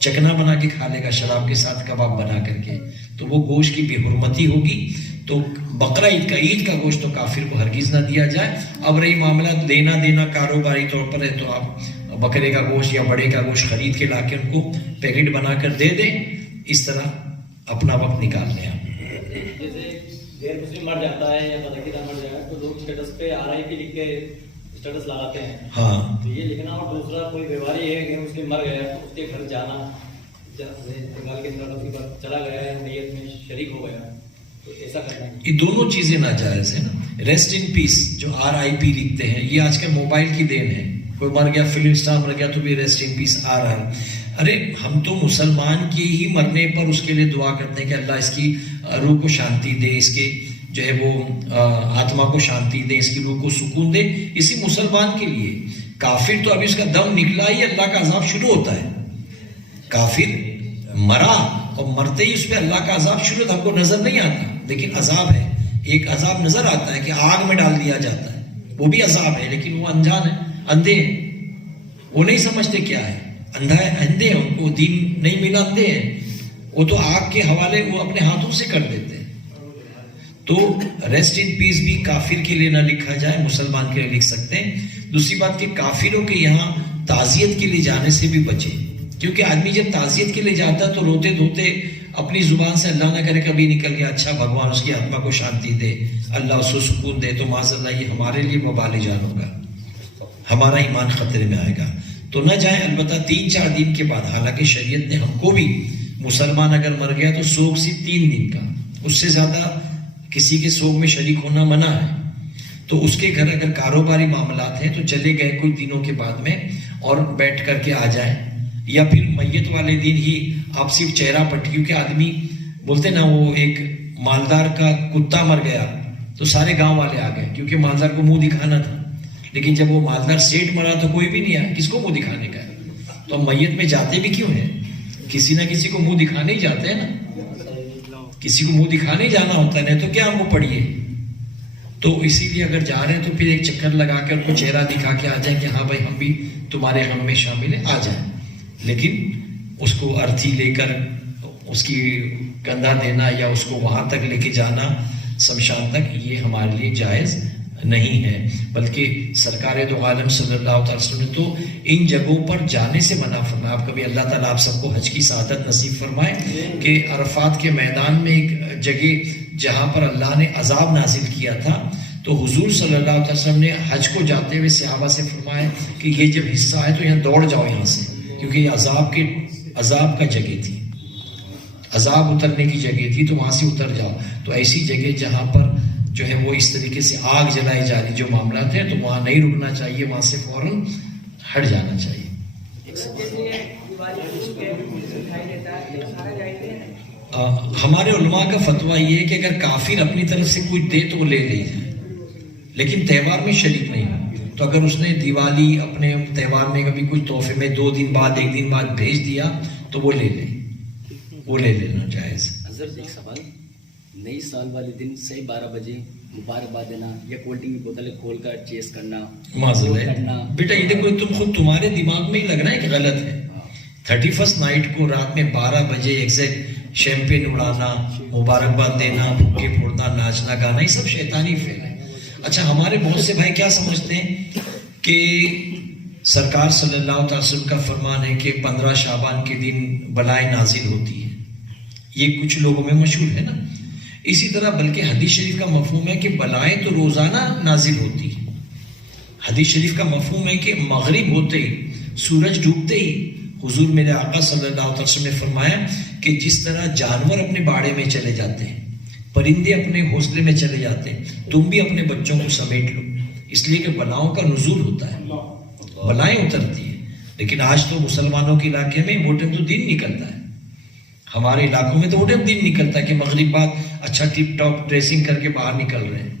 چکنا بنا کے کھا لے گا، شراب کے ساتھ کباب بنا کر کے، تو وہ گوشت کی بے حرمتی ہوگی. تو بقرہ عید کا گوشت تو کافر کو ہرگز نہ دیا جائے. اب رہی معاملہ لینا دینا کاروباری طور پر ہے، تو آپ بکرے کا گوشت یا بڑے کا گوشت خرید کے لا کے ان کو پیکٹ بنا کر دے دیں. اس طرح اپنا وقت نکال لیں. جیسے غیر مسلم مر جاتا ہے یا بدعقیدہ مر جائے تو لوگ اسٹیٹس پہ RIP لکھ کے اسٹیٹس لگاتے ہیں. ہاں، تو یہ لکھنا، اور دوسرا کوئی بیماری ہے کہ اس کے مر گیا تو اس کے گھر جانا، جنگل کے اندر اسی پر چلا گیا ہے، نیت میں شریک ہو گیا، تو ایسا کرنا ہے. یہ دونوں چیزیں ناجائز ہیں نا. ریسٹ ان پیس جو RIP لکھتے ہیں، یہ آج کل موبائل کی دین ہے. کوئی مر گیا، فلم سٹار مر گیا تو بھی ریسٹ ان پیس آ رہا ہے. ارے ہم تو مسلمان کی ہی مرنے پر اس کے لیے دعا کرتے ہیں کہ اللہ اس کی روح کو شانتی دے، اس کے جو ہے وہ آتما کو شانتی دے، اس کی روح کو سکون دے. اسی مسلمان کے لیے. کافر تو ابھی اس کا دم نکلا ہی اللہ کا عذاب شروع ہوتا ہے. کافر مرا اور مرتے ہی اس پہ اللہ کا عذاب شروع ہوتا، ہم کو نظر نہیں آتا لیکن عذاب ہے. ایک عذاب نظر آتا ہے کہ آگ میں ڈال دیا جاتا ہے، وہ بھی عذاب ہے، لیکن وہ انجان ہے، اندھے ہیں، وہ نہیں سمجھتے کیا ہے. اندھا ہے، اندھے ہیں، ان کو دین نہیں ملا، اندھے ہیں. وہ تو آگ کے حوالے وہ اپنے ہاتھوں سے کر دیتے ہیں. تو ریسٹ ان پیس بھی کافر کے لیے نہ لکھا جائے، مسلمان کے لیے لکھ سکتے ہیں. دوسری بات کہ کافروں کے یہاں تعزیت کے لیے جانے سے بھی بچے، کیونکہ آدمی جب تعزیت کے لیے جاتا ہے تو روتے دھوتے اپنی زبان سے اللہ نہ کرے کبھی نکل گیا اچھا بھگوان اس کی آتما کو شانتی دے، اللہ اس کو سکون دے، تو معاذ اللہ یہ ہمارے لیے وبال جان ہوگا، ہمارا ایمان خطرے میں آئے گا. تو نہ جائیں. البتہ 3-4 دن کے بعد، حالانکہ شریعت نے ہم کو بھی، مسلمان اگر مر گیا تو سوگ سے 3 دن کا، اس سے زیادہ کسی کے سوگ میں شریک ہونا منع ہے. تو اس کے گھر اگر کاروباری معاملات ہیں تو چلے گئے کچھ دنوں کے بعد میں اور بیٹھ کر کے آ جائیں، یا پھر میت والے دن ہی آپ صرف چہرہ پٹ، کیونکہ آدمی بولتے نا وہ ایک مالدار کا کتا مر گیا تو سارے گاؤں والے آ گئے کیونکہ مالدار کو منہ دکھانا تھا. لیکن جب وہ مالدار سیٹ مرا تو کوئی بھی نہیں آیا، کس کو منہ دکھانے کا ہے؟ تو ہم میت میں جاتے بھی کیوں ہیں؟ کسی نہ کسی کو منہ دکھانے ہی جاتے ہیں نا، کسی کو منہ دکھانے ہی جانا ہوتا ہے، نہیں تو کیا ہم وہ پڑھیے. تو اسی لیے اگر جا رہے ہیں تو پھر ایک چکر لگا کے ان کو چہرہ دکھا کے آ جائیں کہ ہاں بھائی ہم بھی تمہارے غم میں شامل ہیں، آ جائیں. لیکن اس کو ارتھی لے کر اس کی کندھا دینا یا اس کو وہاں تک لے کے جانا شمشان تک، یہ ہمارے لیے جائز نہیں ہے. بلکہ سرکار دو عالم صلی اللہ علیہ وسلم نے تو ان جگہوں پر جانے سے منع فرمایا. آپ کبھی اللہ تعالیٰ آپ سب کو حج کی سعادت نصیب فرمائے کہ عرفات کے میدان میں ایک جگہ جہاں پر اللہ نے عذاب نازل کیا تھا، تو حضور صلی اللہ علیہ وسلم نے حج کو جاتے ہوئے صحابہ سے فرمایا کہ یہ جب حصہ ہے تو یہاں دوڑ جاؤ یہاں سے، کیونکہ یہ عذاب کا جگہ تھی، عذاب اترنے کی جگہ تھی، تو وہاں سے اتر جاؤ. تو ایسی جگہ جہاں پر جو ہے وہ اس طریقے سے آگ جلائی جا رہی جو معاملات ہیں تو وہاں نہیں رکنا چاہیے، وہاں سے فوراً ہٹ جانا چاہیے. ہمارے علماء کا فتویٰ یہ ہے کہ اگر کافر اپنی طرف سے کچھ دے تو وہ لے لے جائے، لیکن تہوار میں شریک نہیں ہو. تو اگر اس نے دیوالی اپنے تہوار میں کبھی کچھ تحفے میں 2 دن بعد 1 دن بعد بھیج دیا تو وہ لے لے، وہ لے لینا جائز. حضرت ایک سوال، نئی سال والے دن صحیح 12 بجے مبارکباد دینا یا کولڈ ڈرنک کی بوتلیں کھول کر چیز کرنا، کرنا بیٹا یہ دیکھو تمہارے دماغ میں ہی لگ رہا ہے کہ غلط ہے. 31st نائٹ کو رات میں 12 بجے ایگزیکٹ شیمپین اڑانا، مبارکباد دینا، بھوکے پھوڑنا، ناچنا گانا، یہ سب شیطانی فعل ہے۔ اچھا ہمارے بہت سے بھائی کیا سمجھتے ہیں کہ سرکار صلی اللہ علیہ وسلم کا فرمان ہے کہ 15 شعبان کے دن بلائیں نازل ہوتی ہے، یہ کچھ لوگوں میں مشہور ہے نا۔ اسی طرح بلکہ حدیث شریف کا مفہوم ہے کہ بلائیں تو روزانہ نازل ہوتی ہے۔ حدیث شریف کا مفہوم ہے کہ مغرب ہوتے ہی، سورج ڈوبتے ہی حضور میرے آقا صلی اللہ علیہ وسلم نے فرمایا کہ جس طرح جانور اپنے باڑے میں چلے جاتے ہیں، پرندے اپنے گھونسلے میں چلے جاتے ہیں، تم بھی اپنے بچوں کو سمیٹ لو، اس لیے کہ بلاؤں کا نزول ہوتا ہے، بلائیں اترتی ہیں۔ لیکن آج تو مسلمانوں کے علاقے میں وہ ٹائم تو دن نکلتا ہے، ہمارے علاقوں میں تو وہ ٹائم دن نکلتا ہے کہ مغرب بعد اچھا ٹپ ٹاپ ڈریسنگ کر کے باہر نکل رہے ہیں۔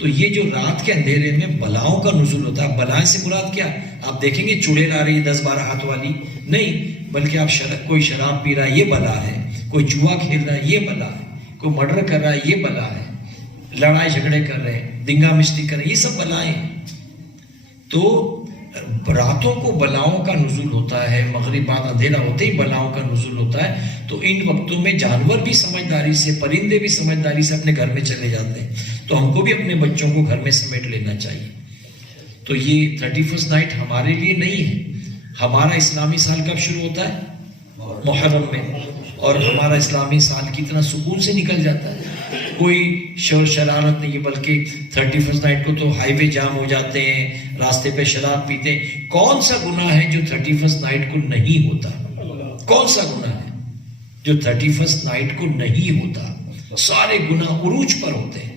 تو یہ جو رات کے اندھیرے میں بلاؤں کا نزول ہوتا ہے، بلائیں سے مراد کیا؟ آپ دیکھیں گے چڑیل آ رہی ہے 10-12 ہاتھ والی نہیں، بلکہ آپ کوئی شراب پی رہا ہے یہ بلا ہے، کوئی جوا کھیل رہا ہے یہ بلا ہے، کوئی مرڈر کر رہا ہے یہ بلا ہے، لڑائی جھگڑے کر رہے ہیں، دنگا مشتی کر رہے ہیں، یہ سب بلائیں۔ تو راتوں کو بلاؤں کا نزول ہوتا ہے، مغرب بعد اندھیرا ہوتے ہی بلاؤں کا نزول ہوتا ہے۔ تو ان وقتوں میں جانور بھی سمجھداری سے، پرندے بھی سمجھداری سے اپنے گھر میں چلے جاتے ہیں، تو ہم کو بھی اپنے بچوں کو گھر میں سمیٹ لینا چاہیے۔ تو یہ 31 نائٹ ہمارے لیے نہیں ہے، ہمارا اسلامی سال کب شروع ہوتا ہے؟ محرم میں، اور ہمارا اسلامی سال کتنا سکون سے نکل جاتا ہے، کوئی شور شرارت نہیں ہے، بلکہ 31 نائٹ کو تو ہائی وے جام ہو جاتے ہیں، راستے پہ شراب پیتے ہیں۔ کون سا گناہ ہے جو 31 نائٹ کو نہیں ہوتا؟ کون سا گناہ ہے جو 31 نائٹ کو نہیں ہوتا؟ سارے گناہ عروج پر ہوتے ہیں۔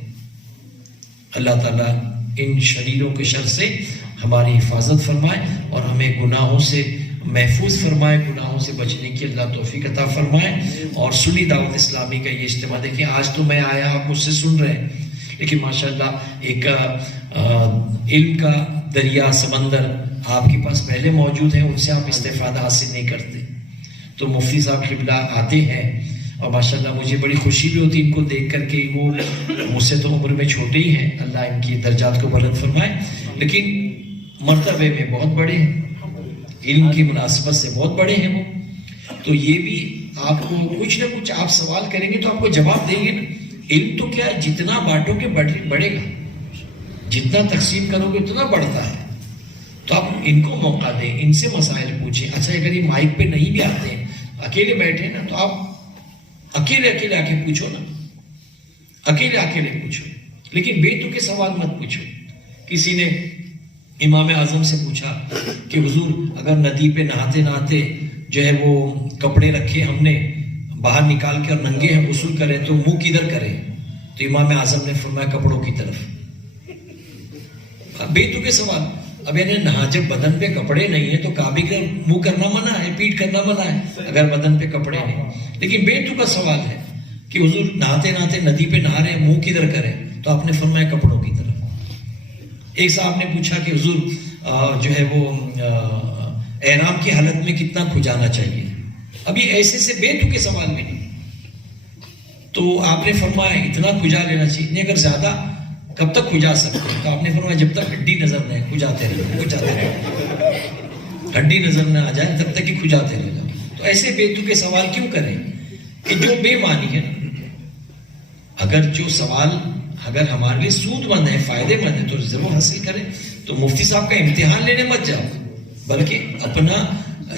اللہ تعالیٰ ان شریروں کے شر سے ہماری حفاظت فرمائے اور ہمیں گناہوں سے محفوظ فرمائے، گناہوں سے بچنے کی اللہ توفیق عطا فرمائے۔ اور سنی دعوت اسلامی کا یہ اجتماع دیکھیں، آج تو میں آیا، آپ مجھ سے سن رہے ہیں، لیکن ماشاءاللہ ایک علم کا دریا سمندر آپ کے پاس پہلے موجود ہیں، ان سے آپ استفادہ حاصل نہیں کرتے۔ تو مفتی صاحب قبلہ آتے ہیں اور ماشاءاللہ مجھے بڑی خوشی بھی ہوتی ان کو دیکھ کر کے، وہ مجھ سے تو عمر میں چھوٹے ہی ہیں، اللہ ان کی درجات کو بلند فرمائے، لیکن مرتبے میں بہت بڑے ہیں، علم کی مناسبت سے بہت بڑے ہیں وہ۔ تو یہ بھی آپ کو کچھ نہ کچھ آپ سوال کریں گے تو آپ کو جواب دیں گے نا۔ علم تو کیا ہے، جتنا بانٹو گے بڑھے گا، جتنا تقسیم کرو گے اتنا بڑھتا ہے۔ تو آپ ان کو موقع دیں، ان سے مسائل پوچھیں۔ اچھا اگر یہ مائک پہ نہیں بھی آتے ہیں، اکیلے بیٹھے نا، تو آپ اکیلے آ کے پوچھو نا، اکیلے پوچھو، لیکن بے تکے سوال مت پوچھو۔ کسی نے امام اعظم سے پوچھا کہ حضور اگر ندی پہ نہاتے جو ہے وہ کپڑے رکھے ہم نے باہر نکال کے اور ننگے ہم غسل کریں تو منہ کدھر کریں؟ تو امام اعظم نے فرمایا کپڑوں کی طرف۔ بے تکے سوال۔ اب یعنی نہا جب بدن پہ کپڑے نہیں ہیں تو کعبے کا منہ کرنا منع ہے، پیٹ کرنا منع ہے اگر بدن پہ کپڑے نہیں۔ لیکن بے تکا سوال ہے کہ حضور نہاتے ندی پہ نہا رہے ہیں، منہ کدھر کریں؟ تو آپ نے فرمایا کپڑوں کی طرف۔ ایک صاحب نے پوچھا کہ حضور جو ہے وہ احرام کی حالت میں کتنا کھجانا چاہیے؟ ابھی ایسے سے بے تکے سوال میں نہیں، تو آپ نے فرمایا اتنا کھجا لینا چاہیے۔ نہیں اگر زیادہ کب تک کھجا سکتے ہیں؟ تو آپ نے فرمایا جب تک ہڈی نظر نہ آئے کھجاتے رہے، ہڈی نظر نہ آ جائے تب تک ہی کھجاتے رہے۔ تو ایسے بے تکے سوال کیوں کریں کہ جو بے معنی ہے نا؟ اگر جو سوال اگر ہمارے لیے سود مند ہے، فائدے مند ہے تو ضرور حاصل کریں۔ تو مفتی صاحب کا امتحان لینے مت جاؤ، بلکہ اپنا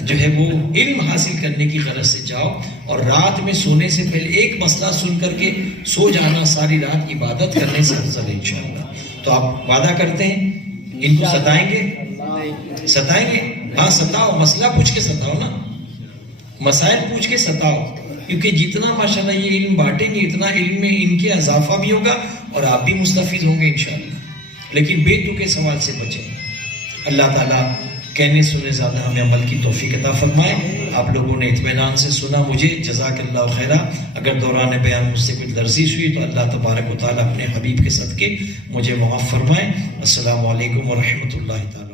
جو ہے وہ علم حاصل کرنے کی غرض سے جاؤ، اور رات میں سونے سے پہلے ایک مسئلہ سن کر کے سو جانا ساری رات عبادت کرنے سے افضل ہے انشاءاللہ۔ تو آپ وعدہ کرتے ہیں ان کو ستائیں گے؟ ہاں ستاؤ، مسئلہ پوچھ کے ستاؤ نا، مسائل پوچھ کے ستاؤ، کیونکہ جتنا ماشاءاللہ یہ علم بانٹیں گے اتنا علم میں ان کے اضافہ بھی ہوگا اور آپ بھی مستفید ہوں گے انشاءاللہ۔ لیکن بے تکے سوال سے بچیں۔ اللہ تعالیٰ کہنے سنے زیادہ ہمیں عمل کی توفیق عطا فرمائے۔ آپ لوگوں نے اطمینان سے سنا، مجھے جزاک اللہ خیرہ۔ اگر دوران بیان مجھ سے کچھ لرزش ہوئی تو اللہ تبارک و تعالیٰ اپنے حبیب کے صدقے مجھے معاف فرمائے۔ السلام علیکم ورحمۃ اللہ تعالیٰ۔